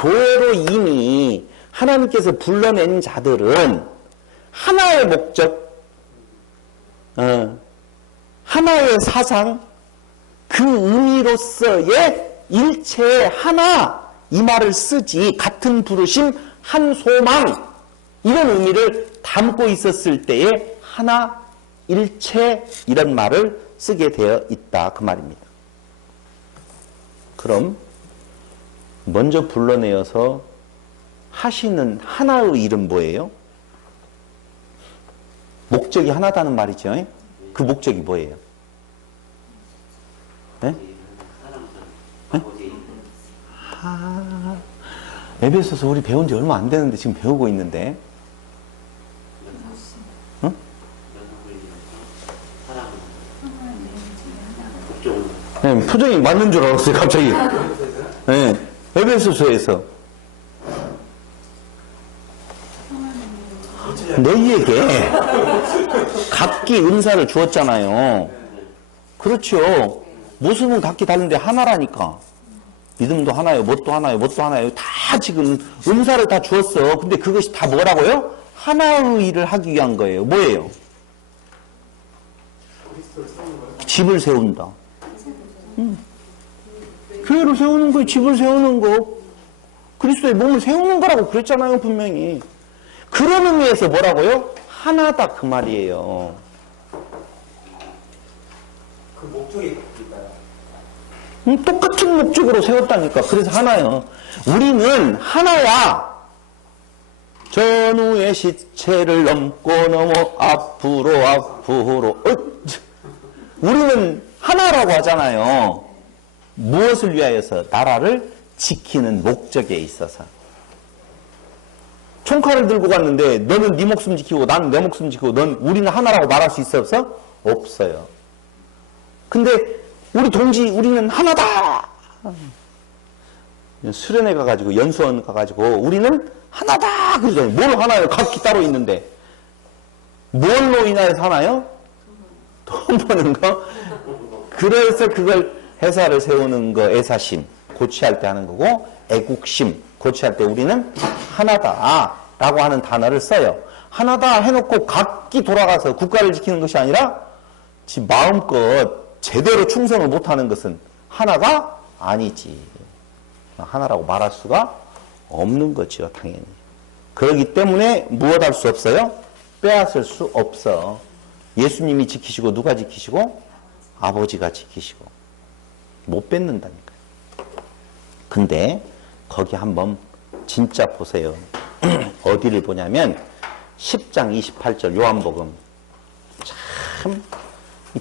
교회로 이미 하나님께서 불러낸 자들은 하나의 목적, 하나의 사상, 그 의미로서의 일체의 하나 이 말을 쓰지 같은 부르심, 한 소망 이런 의미를 담고 있었을 때에 하나, 일체 이런 말을 쓰게 되어 있다 그 말입니다. 그럼 먼저 불러내어서 하시는 하나의 일은 뭐예요? 목적이 하나다는 말이죠. 그 목적이 뭐예요? 네? 에베소서 우리 배운 지 얼마 안 되는데 지금 배우고 있는데. 응? 네, 표정이 맞는 줄 알았어요 갑자기. 네, 에베소서에서 너희에게 각기 은사를 주었잖아요. 그렇죠. 모습은 각기 다른데 하나라니까. 믿음도 하나요, 뭣도 하나요, 뭣도 하나요. 다 지금 은사를 다 주었어. 근데 그것이 다 뭐라고요? 하나의 일을 하기 위한 거예요. 뭐예요? 집을 세운다. 교회를 세우는 거예요. 집을 세우는 거. 그리스도의 몸을 세우는 거라고 그랬잖아요, 분명히. 그런 의미에서 뭐라고요? 하나다 그 말이에요. 그 목적이 있을까요? 똑같은 목적으로 세웠다니까. 그래서 하나요. 우리는 하나야. 전후의 시체를 넘고 넘어 앞으로 우리는 하나라고 하잖아요. 무엇을 위하여서? 나라를 지키는 목적에 있어서. 총칼을 들고 갔는데 너는 네 목숨 지키고 나는 내 목숨 지키고 우리는 하나라고 말할 수 있어 없어? 없어요. 근데 우리는 하나다. 수련회 가가지고 연수원 가가지고 우리는 하나다 그러잖아요. 뭘 하나요? 각기 따로 있는데 뭘로 인하여서 하나요? 돈 버는 거. 그래서 그걸 회사를 세우는 거 애사심 고취할 때 하는 거고, 애국심 고취할 때 우리는 하나다 라고 하는 단어를 써요. 하나다 해놓고 각기 돌아가서 국가를 지키는 것이 아니라 지 마음껏 제대로 충성을 못하는 것은 하나가 아니지. 하나라고 말할 수가 없는 거죠, 당연히. 그렇기 때문에 무엇할 수 없어요? 빼앗을 수 없어. 예수님이 지키시고 누가 지키시고? 아버지가 지키시고. 못 뺏는다니까요. 근데 거기 한번 진짜 보세요. 어디를 보냐면 10장 28절 요한복음. 참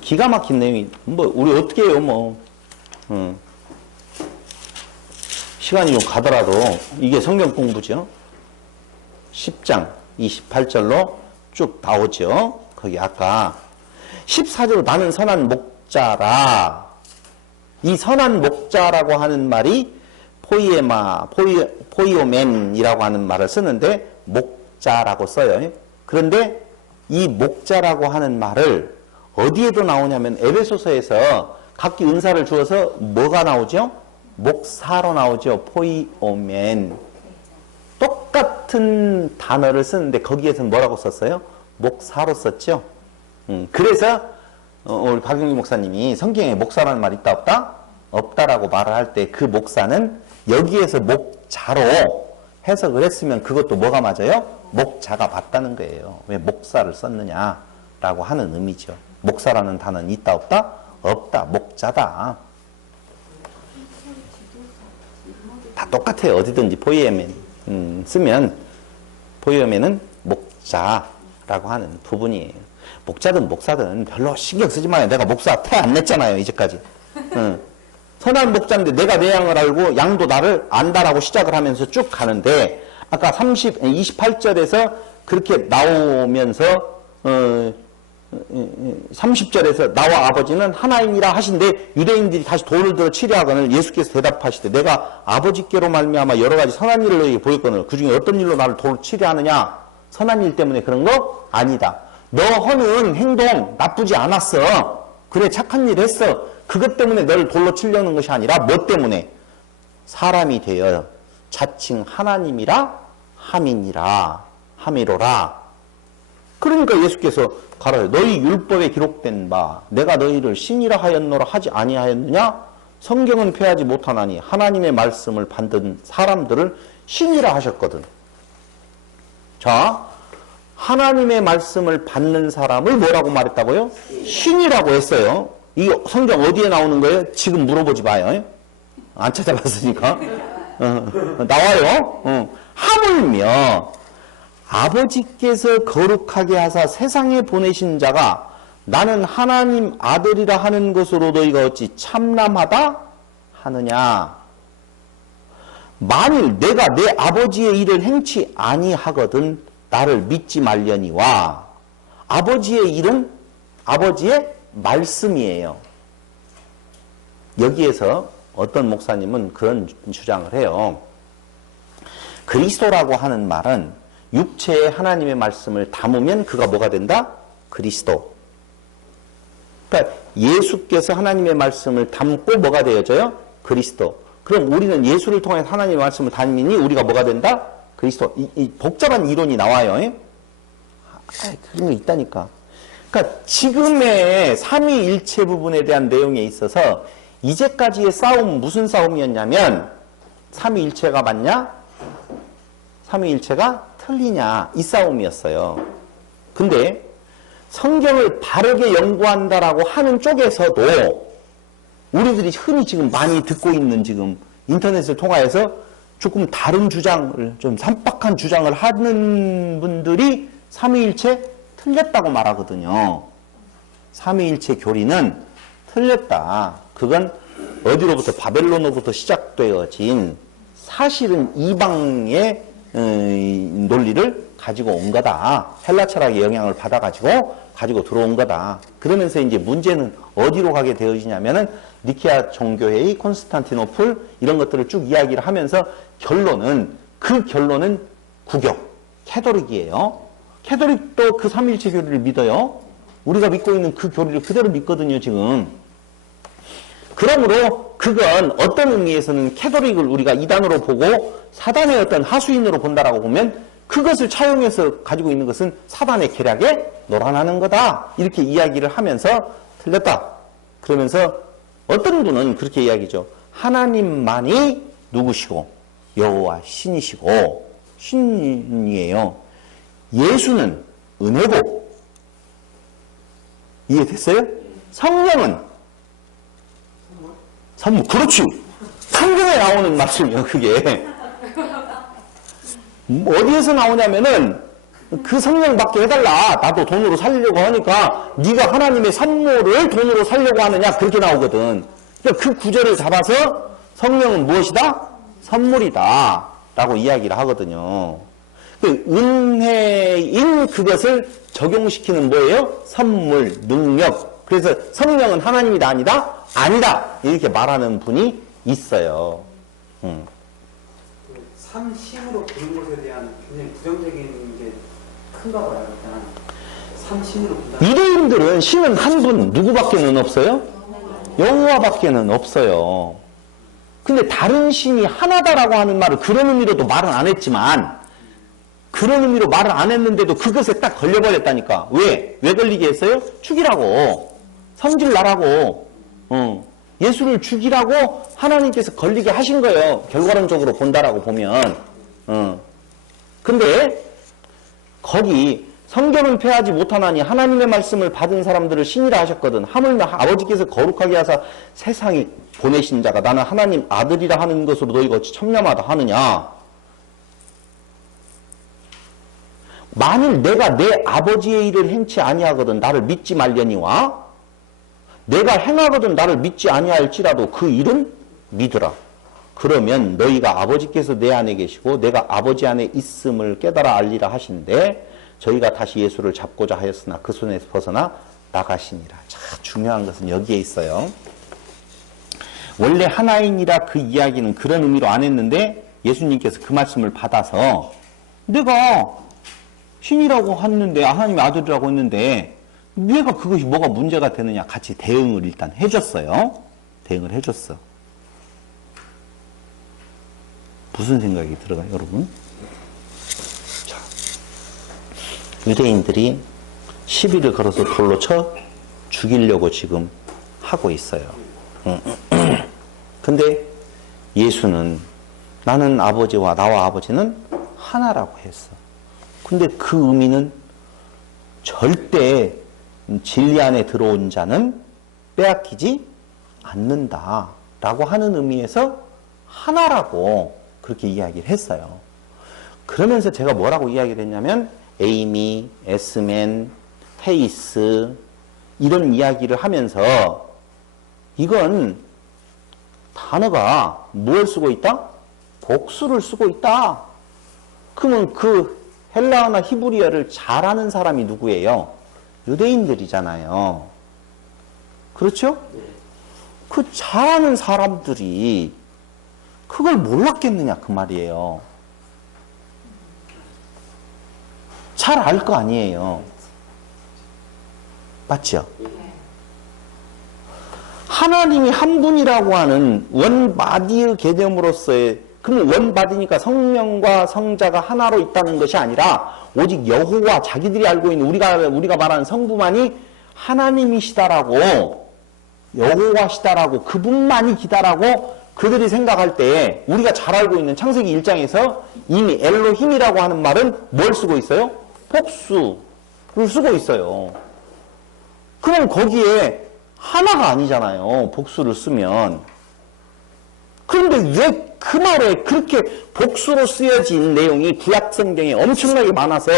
기가 막힌 내용이 뭐 우리 어떻게 해요 뭐. 시간이 좀 가더라도 이게 성경 공부죠. 10장 28절로 쭉 나오죠. 거기 아까 14절로 나는 선한 목자라. 이 선한 목자라고 하는 말이 포이오맨이라고 하는 말을 쓰는데 목자라고 써요. 그런데 이 목자라고 하는 말을 어디에도 나오냐면 에베소서에서 각기 은사를 주어서 뭐가 나오죠? 목사로 나오죠. 포이오맨. 똑같은 단어를 쓰는데 거기에서는 뭐라고 썼어요? 목사로 썼죠. 그래서 우리 박용기 목사님이 성경에 목사라는 말 있다 없다? 없다라고 말을 할 때 그 목사는 여기에서 목자로 해석을 했으면 그것도 뭐가 맞아요? 목자가 맞다는 거예요. 왜 목사를 썼느냐라고 하는 의미죠. 목사라는 단어는 있다 없다? 없다. 목자다. 다 똑같아요. 어디든지 포이오멘 쓰면 포이오멘은 목자라고 하는 부분이에요. 목자든 목사든 별로 신경 쓰지 마요. 내가 목사 태 안 냈잖아요. 이제까지. 선한 목자인데 내가 내 양을 알고 양도 나를 안다라고 시작을 하면서 쭉 가는데 아까 28절에서 그렇게 나오면서 30절에서 나와 아버지는 하나이니라 하신데 유대인들이 다시 돌을 들어 치려하거늘 예수께서 대답하시되 내가 아버지께로 말미암아 여러 가지 선한 일을 너희에게 보였거늘 그 중에 어떤 일로 나를 돌을 치려하느냐. 선한 일 때문에 그런 거? 아니다. 너 하는 행동 나쁘지 않았어. 그래 착한 일 했어. 그것 때문에 너를 돌로 치려는 것이 아니라 뭐 때문에? 사람이 되어 자칭 하나님이라 함이로라. 그러니까 예수께서 가라요. 너희 율법에 기록된 바 내가 너희를 신이라 하였노라 하지 아니하였느냐? 성경은 폐하지 못하나니 하나님의 말씀을 받은 사람들을 신이라 하셨거든. 자, 하나님의 말씀을 받는 사람을 뭐라고 말했다고요? 신이라고 했어요. 이 성경 어디에 나오는 거예요? 지금 물어보지 마요. 안 찾아봤으니까. 나와요. 하물며 아버지께서 거룩하게 하사 세상에 보내신 자가 나는 하나님 아들이라 하는 것으로 너희가 어찌 참남하다 하느냐. 만일 내가 내 아버지의 일을 행치 아니하거든 나를 믿지 말려니와. 아버지의 일은 아버지의 말씀이에요. 여기에서 어떤 목사님은 그런 주장을 해요. 그리스도라고 하는 말은 육체에 하나님의 말씀을 담으면 그가 뭐가 된다? 그리스도. 그러니까 예수께서 하나님의 말씀을 담고 뭐가 되어져요? 그리스도. 그럼 우리는 예수를 통해 하나님의 말씀을 담으니 우리가 뭐가 된다? 그리스도. 이 복잡한 이론이 나와요. 그런 거 있다니까. 그러니까 지금의 삼위일체 부분에 대한 내용에 있어서 이제까지의 싸움 무슨 싸움이었냐면 삼위일체가 맞냐? 삼위일체가 틀리냐? 이 싸움이었어요. 근데 성경을 바르게 연구한다라고 하는 쪽에서도 우리들이 흔히 지금 많이 듣고 있는 지금 인터넷을 통하여서 조금 다른 주장을 좀 산박한 주장을 하는 분들이 삼위일체 틀렸다고 말하거든요. 삼위일체 교리는 틀렸다. 그건 어디로부터 바벨론으로부터 시작되어진 사실은 이방의 논리를 가지고 온 거다. 헬라 철학의 영향을 받아가지고 가지고 들어온 거다. 그러면서 이제 문제는 어디로 가게 되어지냐면은 니케아 종교회의, 콘스탄티노플 이런 것들을 쭉 이야기를 하면서 그 결론은 구교, 캐토릭이에요. 캐토릭도 그 삼위일체 교리를 믿어요. 우리가 믿고 있는 그 교리를 그대로 믿거든요, 지금. 그러므로 그건 어떤 의미에서는 캐토릭을 우리가 이단으로 보고 사단의 어떤 하수인으로 본다라고 보면 그것을 차용해서 가지고 있는 것은 사단의 계략에 놀아나는 거다. 이렇게 이야기를 하면서 틀렸다. 그러면서 어떤 분은 그렇게 이야기죠. 하나님만이 누구시고? 여호와 신이시고 신이에요. 예수는 은혜고 이해됐어요? 성령은 선물. 그렇지. 성경에 나오는 말씀이에요. 그게 어디에서 나오냐면은 그 성령밖에 해달라. 나도 돈으로 살려고 하니까 네가 하나님의 선물을 돈으로 살려고 하느냐 그렇게 나오거든. 그러니까 그 구절을 잡아서 성령은 무엇이다? 선물이다 라고 이야기를 하거든요. 은혜인 그것을 적용시키는 뭐예요? 선물, 능력. 그래서 성령은 하나님이다 아니다? 아니다 이렇게 말하는 분이 있어요. 삼신으로 부는 것에 대한 굉장히 부정적인 게 큰가 봐요. 일단 삼신으로 분다. 유대인들은 신은 한 분 누구밖에는 없어요? 여호와밖에는 없어요. 근데 다른 신이 하나다라고 하는 말을 그런 의미로도 말은 안 했지만 그런 의미로 말을 안 했는데도 그것에 딱 걸려버렸다니까. 왜? 왜 걸리게 했어요? 죽이라고. 성질나라고. 예수를 죽이라고 하나님께서 걸리게 하신 거예요. 결과론적으로 본다라고 보면. 근데 거기 성경은 폐하지 못하나니 하나님의 말씀을 받은 사람들을 신이라 하셨거든. 하물며 아버지께서 거룩하게 하사 세상에 보내신 자가 나는 하나님 아들이라 하는 것으로 너희가 어찌 첨념하다 하느냐. 만일 내가 내 아버지의 일을 행치 아니하거든 나를 믿지 말려니와 내가 행하거든 나를 믿지 아니할지라도 그 일은 믿으라. 그러면 너희가 아버지께서 내 안에 계시고 내가 아버지 안에 있음을 깨달아 알리라 하신데 저희가 다시 예수를 잡고자 하였으나 그 손에서 벗어나 나가시니라. 참 중요한 것은 여기에 있어요. 원래 하나인이라 그 이야기는 그런 의미로 안 했는데 예수님께서 그 말씀을 받아서 내가 신이라고 했는데 하나님의 아들이라고 했는데 내가 그것이 뭐가 문제가 되느냐 같이 대응을 일단 해줬어요. 대응을 해줬어. 무슨 생각이 들어가요 여러분? 자, 유대인들이 시비를 걸어서 돌로 쳐 죽이려고 지금 하고 있어요. 근데 예수는 나는 아버지와 나와 아버지는 하나라고 했어. 근데 그 의미는 절대 진리 안에 들어온 자는 빼앗기지 않는다라고 하는 의미에서 하나라고 그렇게 이야기를 했어요. 그러면서 제가 뭐라고 이야기를 했냐면 에이미, 에스맨, 페이스 이런 이야기를 하면서 이건 단어가 뭘 쓰고 있다? 복수를 쓰고 있다. 그러면 그 헬라어나 히브리어를 잘하는 사람이 누구예요? 유대인들이잖아요. 그렇죠? 그 잘하는 사람들이 그걸 몰랐겠느냐 그 말이에요. 잘 알 거 아니에요. 맞죠? 하나님이 한 분이라고 하는 원바디의 개념으로서의 그럼 원바디니까 성령과 성자가 하나로 있다는 것이 아니라 오직 여호와 자기들이 알고 있는 우리가 말하는 성부만이 하나님이시다라고 여호와시다라고 그분만이 기다라고 그들이 생각할 때 우리가 잘 알고 있는 창세기 1장에서 이미 엘로힘이라고 하는 말은 뭘 쓰고 있어요? 복수를 쓰고 있어요. 그럼 거기에 하나가 아니잖아요. 복수를 쓰면. 그런데 왜 그 말에 그렇게 복수로 쓰여진 내용이 구약 성경에 엄청나게 많아서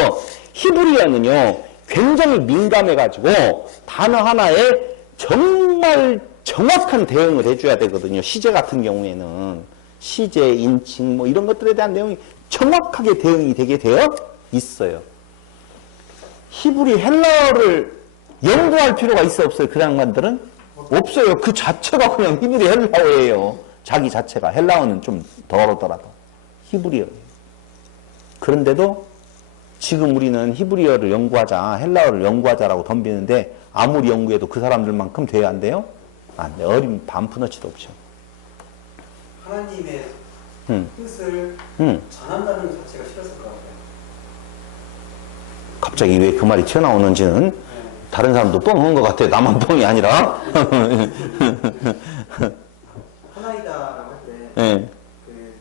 히브리어는요 굉장히 민감해가지고 단어 하나에 정말 정확한 대응을 해줘야 되거든요. 시제 같은 경우에는 시제, 인칭 뭐 이런 것들에 대한 내용이 정확하게 대응이 되게 되어 있어요. 히브리 헬라어를 연구할 필요가 있어 없어요? 그 양반들은? 없어요. 그 자체가 그냥 히브리 헬라어예요. 자기 자체가. 헬라어는 좀 덜하더라도. 히브리어예요. 그런데도 지금 우리는 히브리어를 연구하자, 헬라어를 연구하자라고 덤비는데 아무리 연구해도 그 사람들만큼 돼야 안 돼요? 안 돼. 어린 반푼어치도 없죠. 하나님의 뜻을 전한다는 것 자체가 싫었을 것 같아요. 갑자기 왜 그 말이 튀어나오는지는 다른 사람도 뻥한 것 같아요. 나만 뻥이 아니라. 하나이다라고 할 때 네. 그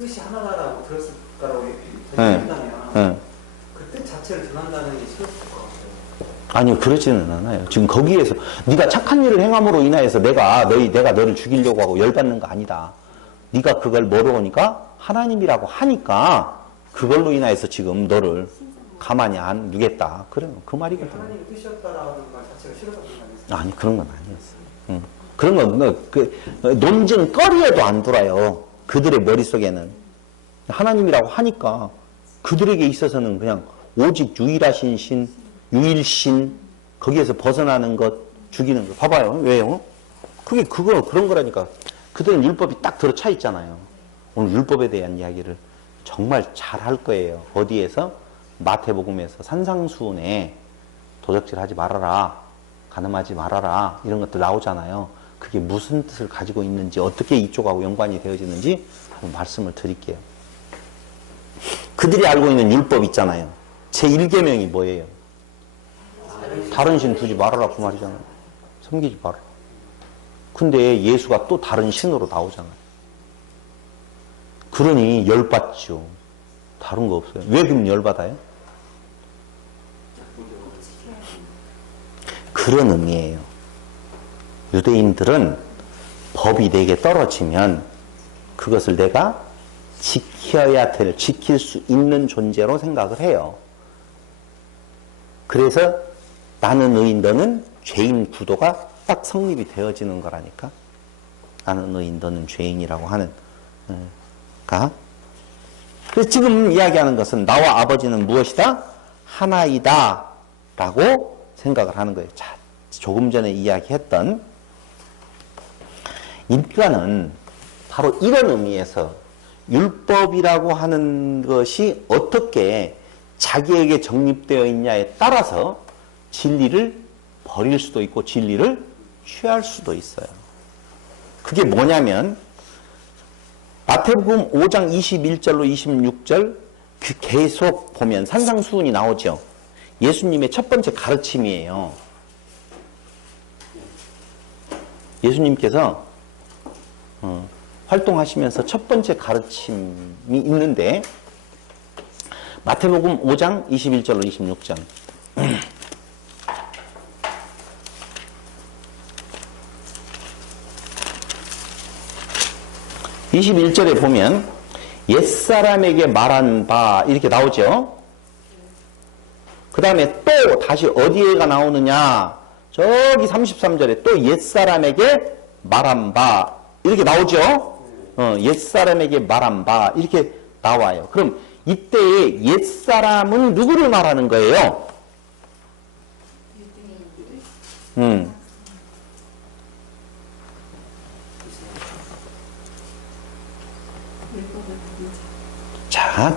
뜻이 하나다라고 들었을 거라고 네. 생각한다면 그 뜻 자체를 전한다는 게 쉬웠을 것 같아요. 아니요, 그러지는 않아요. 지금 거기에서 네가 착한 일을 행함으로 인하여서 내가 너를 죽이려고 하고 열받는 거 아니다. 네가 그걸 모르니까 하나님이라고 하니까 그걸로 인하여서 지금 너를 가만히 안 두겠다. 그래, 그 말이거든. 하나님의 뜻이었다라는 말 자체가 싫었다는 말이었어요. 아니, 그런 건 아니었어요. 그런 건 논쟁거리에도 안 돌아요. 그들의 머릿속에는. 하나님이라고 하니까 그들에게 있어서는 그냥 오직 유일하신 신, 유일신, 거기에서 벗어나는 것, 죽이는 것. 봐봐요. 왜요? 그런 거라니까. 그들은 율법이 딱 들어차 있잖아요. 오늘 율법에 대한 이야기를 정말 잘 할 거예요. 어디에서? 마태복음에서 산상수훈에 도적질 하지 말아라, 간음하지 말아라, 이런 것들 나오잖아요. 그게 무슨 뜻을 가지고 있는지, 어떻게 이쪽하고 연관이 되어지는지 한번 말씀을 드릴게요. 그들이 알고 있는 율법 있잖아요. 제1계명이 뭐예요? 다른 신 두지 말아라, 그 말이잖아요. 섬기지 말아라. 근데 예수가 또 다른 신으로 나오잖아요. 그러니 열받죠. 다른 거 없어요. 왜 그럼 열받아요? 그런 의미예요. 유대인들은 법이 내게 떨어지면 그것을 내가 지킬 수 있는 존재로 생각을 해요. 그래서 나는 의인, 너는 죄인 구도가 딱 성립이 되어지는 거라니까. 나는 의인, 너는 죄인이라고 하는. 그래서 지금 이야기하는 것은 나와 아버지는 무엇이다? 하나이다 라고 생각을 하는 거예요. 자, 조금 전에 이야기했던 인간은 바로 이런 의미에서 율법이라고 하는 것이 어떻게 자기에게 정립되어 있냐에 따라서 진리를 버릴 수도 있고 진리를 취할 수도 있어요. 그게 뭐냐면 마태복음 5장 21절로 26절 그 계속 보면 산상수훈이 나오죠. 예수님의 첫 번째 가르침이에요. 예수님께서 활동하시면서 첫 번째 가르침이 있는데 마태복음 5장 21절로 26절 21절에 보면 옛사람에게 말한 바 이렇게 나오죠. 그 다음에 또 다시 어디에가 나오느냐, 저기 33절에 또 옛사람에게 말한 바 이렇게 나오죠. 옛사람에게 말한 바 이렇게 나와요. 그럼 이때의 옛사람은 누구를 말하는 거예요? 자,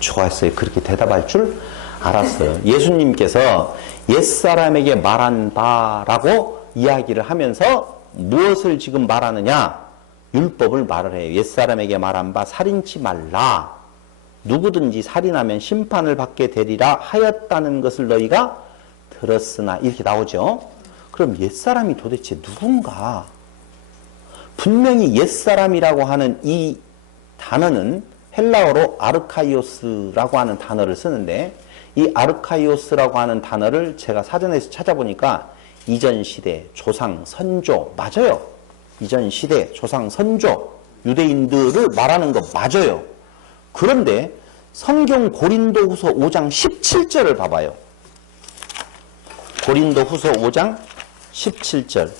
좋았어요. 그렇게 대답할 줄 알았어요. 예수님께서 옛사람에게 말한 바라고 이야기를 하면서 무엇을 지금 말하느냐? 율법을 말을 해요. 옛사람에게 말한 바 살인치 말라. 누구든지 살인하면 심판을 받게 되리라 하였다는 것을 너희가 들었으나 이렇게 나오죠. 그럼 옛사람이 도대체 누군가? 분명히 옛사람이라고 하는 이 단어는 헬라어로 아르카이오스라고 하는 단어를 쓰는데 이 아르카이오스라고 하는 단어를 제가 사전에서 찾아보니까 이전 시대 조상 선조 맞아요. 이전 시대 조상 선조 유대인들을 말하는 거 맞아요. 그런데 성경 고린도후서 5장 17절을 봐봐요. 고린도후서 5장 17절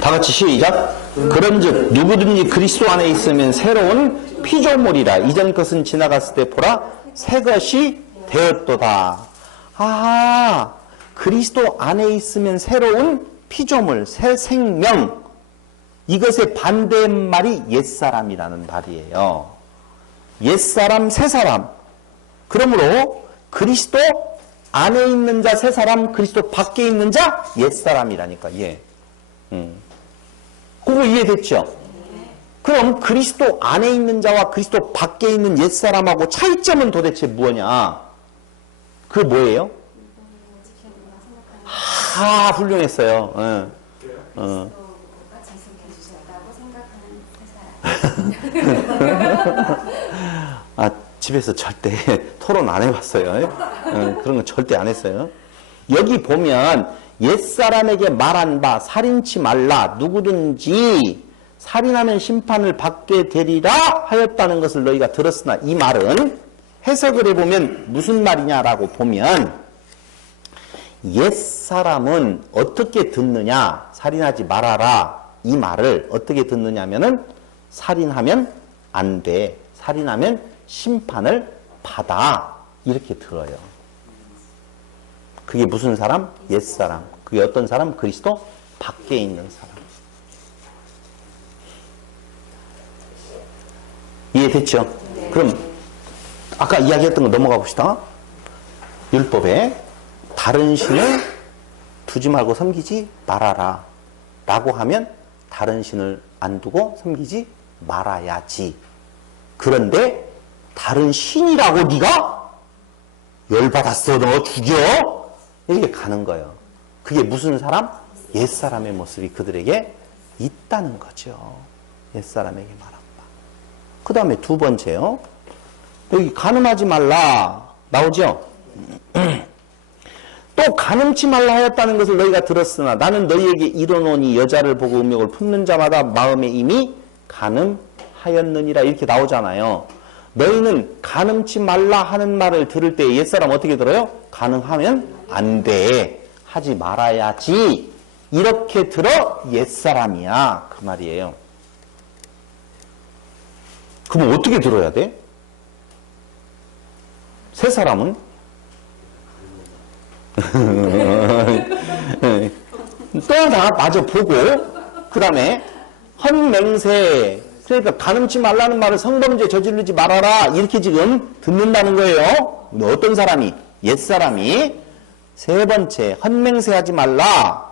다 같이 시작. 그런즉 누구든지 그리스도 안에 있으면 새로운 피조물이라. 이전 것은 지나갔을 때 보라 새 것이 되었도다. 아, 그리스도 안에 있으면 새로운 피조물, 새 생명. 이것의 반대말이 옛사람이라는 말이에요. 옛사람, 새사람. 그러므로 그리스도 안에 있는 자 새사람, 그리스도 밖에 있는 자 옛사람이라니까. 예. 그거 이해됐죠? 그럼 그리스도 안에 있는 자와 그리스도 밖에 있는 옛사람하고 차이점은 도대체 뭐냐? 그 뭐예요? 율법을 지켜준다 생각하는 훌륭했어요. 그리스도가 지속해 주셨다고 생각하는 세상. 집에서 절대 토론 안 해봤어요. 그런 건 절대 안 했어요. 여기 보면 옛사람에게 말한 바 살인치 말라 누구든지 살인하면 심판을 받게 되리라 하였다는 것을 너희가 들었으나 이 말은 해석을 해보면 무슨 말이냐라고 보면 옛사람은 어떻게 듣느냐 살인하지 말아라 이 말을 어떻게 듣느냐면은 살인하면 안 돼. 살인하면 심판을 받아. 이렇게 들어요. 그게 무슨 사람? 옛사람. 그게 어떤 사람? 그리스도 밖에 있는 사람. 이해됐죠? 네. 그럼 아까 이야기했던 거 넘어가 봅시다. 율법에 다른 신을 두지 말고 섬기지 말아라 라고 하면 다른 신을 안 두고 섬기지 말아야지. 그런데 다른 신이라고 네가 열받았어 너 죽여 이렇게 가는 거예요. 그게 무슨 사람? 옛사람의 모습이 그들에게 있다는 거죠. 옛사람에게 말한 바. 그 다음에 두 번째요. 여기 간음하지 말라 나오죠? 또 간음치 말라 하였다는 것을 너희가 들었으나 나는 너희에게 이르노니 여자를 보고 음욕을 품는 자마다 마음에 이미 간음하였느니라 이렇게 나오잖아요. 너희는 간음치 말라 하는 말을 들을 때 옛사람 어떻게 들어요? 간음하면 안 돼. 하지 말아야지. 이렇게 들어 옛사람이야. 그 말이에요. 그럼 어떻게 들어야 돼? 새 사람은? 또 하나 마저 보고 그 다음에 헌맹세 그러니까 간음치 말라는 말을 성범죄 저지르지 말아라 이렇게 지금 듣는다는 거예요. 어떤 사람이? 옛사람이. 세 번째 헌맹세하지 말라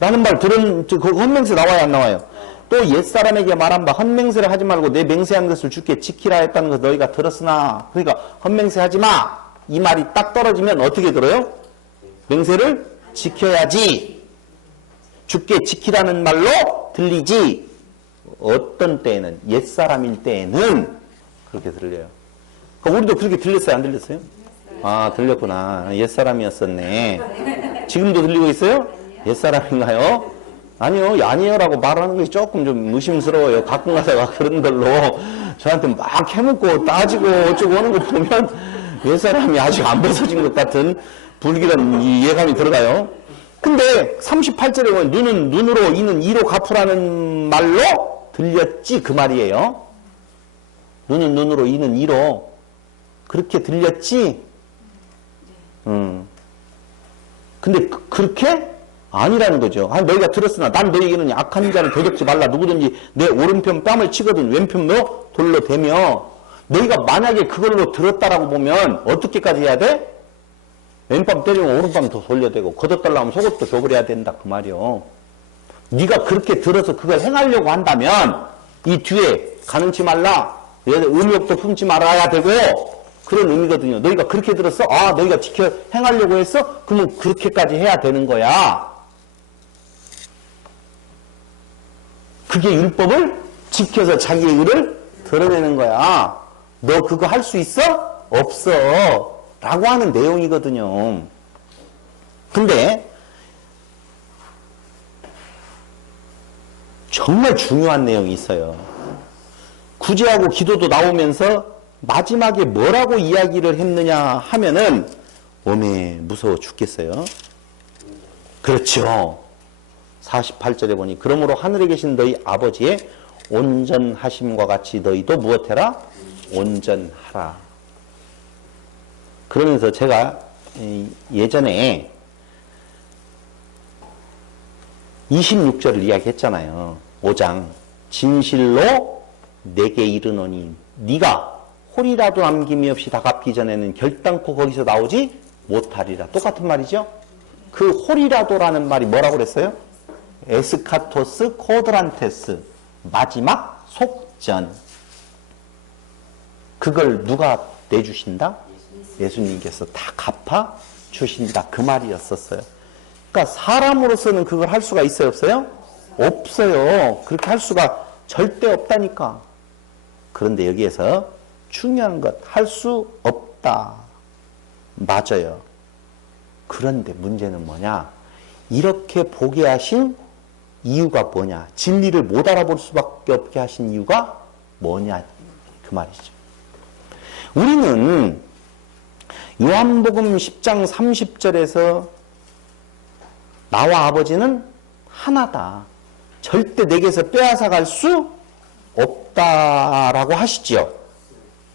라는 말 들은 그 헌맹세 나와요 안 나와요? 또 옛사람에게 말한 바 헌맹세를 하지 말고 내 맹세한 것을 주께 지키라 했다는 것을 너희가 들었으나 그러니까 헌맹세하지 마 이 말이 딱 떨어지면 어떻게 들어요? 맹세를 지켜야지. 주께 지키라는 말로 들리지. 어떤 때에는 옛사람일 때에는 그렇게 들려요. 우리도 그렇게 들렸어요? 안 들렸어요? 아 들렸구나. 옛사람이었었네. 지금도 들리고 있어요? 옛사람인가요? 아니요. 아니요라고 말하는 것이 조금 좀 의심스러워요. 가끔 가다가 그런 걸로 저한테 막 캐묻고 따지고 어쩌고 하는 거 보면 옛사람이 아직 안 벗어진 것 같은 불길한 예감이 들어가요. 근데 38절에 보면 눈은 눈으로 이는 이로 갚으라는 말로 들렸지 그 말이에요. 눈은 눈으로 이는 이로 그렇게 들렸지. 근데 그렇게 아니라는 거죠. 너희가 들었으나 난 너희에게는 악한 자를 대적지 말라. 누구든지 내 오른편 뺨을 치거든 왼편도 돌로 대며. 너희가 만약에 그걸로 들었다라고 보면 어떻게까지 해야 돼? 왼밤 때리면 오른밤 더 돌려대고 걷어달라면 속옷도 줘버려야 된다 그 말이요. 네가 그렇게 들어서 그걸 행하려고 한다면 이 뒤에 간음치 말라 음욕도 품지 말아야 되고 그런 의미거든요. 너희가 그렇게 들었어? 아 너희가 지켜 행하려고 했어? 그러면 그렇게까지 해야 되는 거야. 그게 율법을 지켜서 자기의 의를 드러내는 거야. 너 그거 할 수 있어? 없어. 라고 하는 내용이거든요. 근데 정말 중요한 내용이 있어요. 구제하고 기도도 나오면서 마지막에 뭐라고 이야기를 했느냐 하면은 어메 무서워 죽겠어요. 그렇죠. 48절에 보니 그러므로 하늘에 계신 너희 아버지의 온전하심과 같이 너희도 무엇해라? 온전하라. 그러면서 제가 예전에 26절을 이야기했잖아요. 5장 진실로 내게 이르노니 네가 홀이라도 남김이 없이 다 갚기 전에는 결단코 거기서 나오지 못하리라. 똑같은 말이죠. 그 홀이라도라는 말이 뭐라고 그랬어요? 에스카토스 코드란테스 마지막 속전. 그걸 누가 내주신다? 예수님께서 다 갚아 주신다. 그 말이었었어요. 그러니까 사람으로서는 그걸 할 수가 있어요, 없어요? 없어요. 그렇게 할 수가 절대 없다니까. 그런데 여기에서 중요한 것, 할 수 없다. 맞아요. 그런데 문제는 뭐냐? 이렇게 보게 하신 이유가 뭐냐? 진리를 못 알아볼 수밖에 없게 하신 이유가 뭐냐? 그 말이죠. 우리는 요한복음 10장 30절에서 나와 아버지는 하나다. 절대 내게서 빼앗아 갈 수 없다라고 하시지요.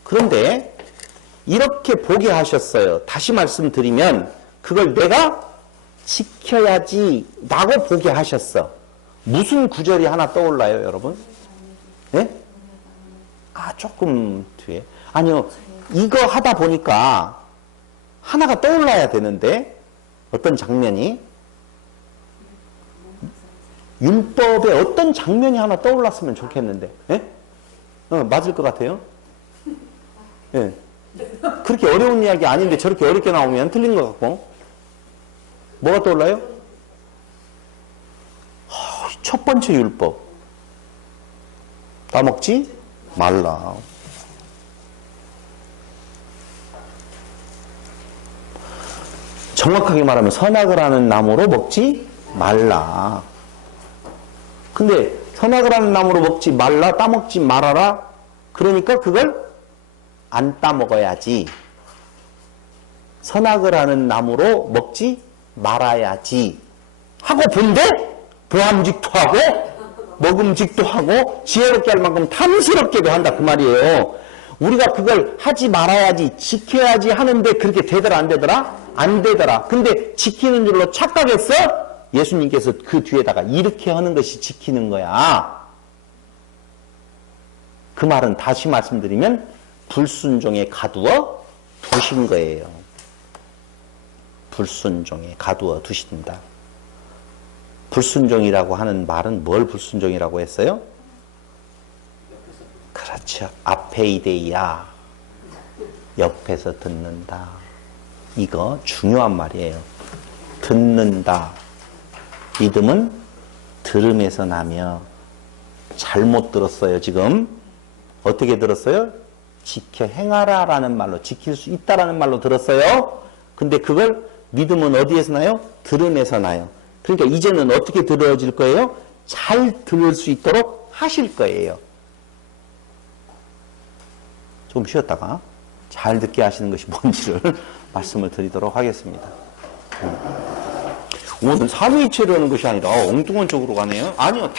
그런데 이렇게 보게 하셨어요. 다시 말씀드리면 그걸 내가 지켜야지 라고 보게 하셨어. 무슨 구절이 하나 떠올라요, 여러분? 네? 조금 뒤에. 아니요, 이거 하다 보니까 하나가 떠올라야 되는데 어떤 장면이 율법에 어떤 장면이 하나 떠올랐으면 좋겠는데, 예? 맞을 것 같아요? 예. 그렇게 어려운 이야기 아닌데 저렇게 어렵게 나오면 틀린 것 같고. 뭐가 떠올라요? 첫 번째 율법. 따먹지 말라. 정확하게 말하면 선악을 하는 나무로 먹지 말라. 근데 선악을 하는 나무로 먹지 말라, 따먹지 말아라. 그러니까 그걸 안 따먹어야지. 선악을 하는 나무로 먹지 말아야지. 하고 본데 보암직도 하고 먹음직도 하고 지혜롭게 할 만큼 탐스럽게도 한다. 그 말이에요. 우리가 그걸 하지 말아야지, 지켜야지 하는데 그렇게 되더라, 안 되더라? 안 되더라. 근데 지키는 줄로 착각했어? 예수님께서 그 뒤에다가 이렇게 하는 것이 지키는 거야. 그 말은 다시 말씀드리면 불순종에 가두어 두신 거예요. 불순종에 가두어 두신다. 불순종이라고 하는 말은 뭘 불순종이라고 했어요? 그렇죠. 아페이데이야. 옆에서 듣는다. 이거 중요한 말이에요. 듣는다. 믿음은 들음에서 나며. 잘못 들었어요, 지금. 어떻게 들었어요? 지켜 행하라 라는 말로, 지킬 수 있다라는 말로 들었어요. 근데 그걸 믿음은 어디에서 나요? 들음에서 나요. 그러니까 이제는 어떻게 들어질 거예요? 잘 들을 수 있도록 하실 거예요. 좀 쉬었다가 잘 듣게 하시는 것이 뭔지를 말씀을 드리도록 하겠습니다. 오늘 삼위일체라는 것이 아니라 엉뚱한 쪽으로 가네요. 아니요.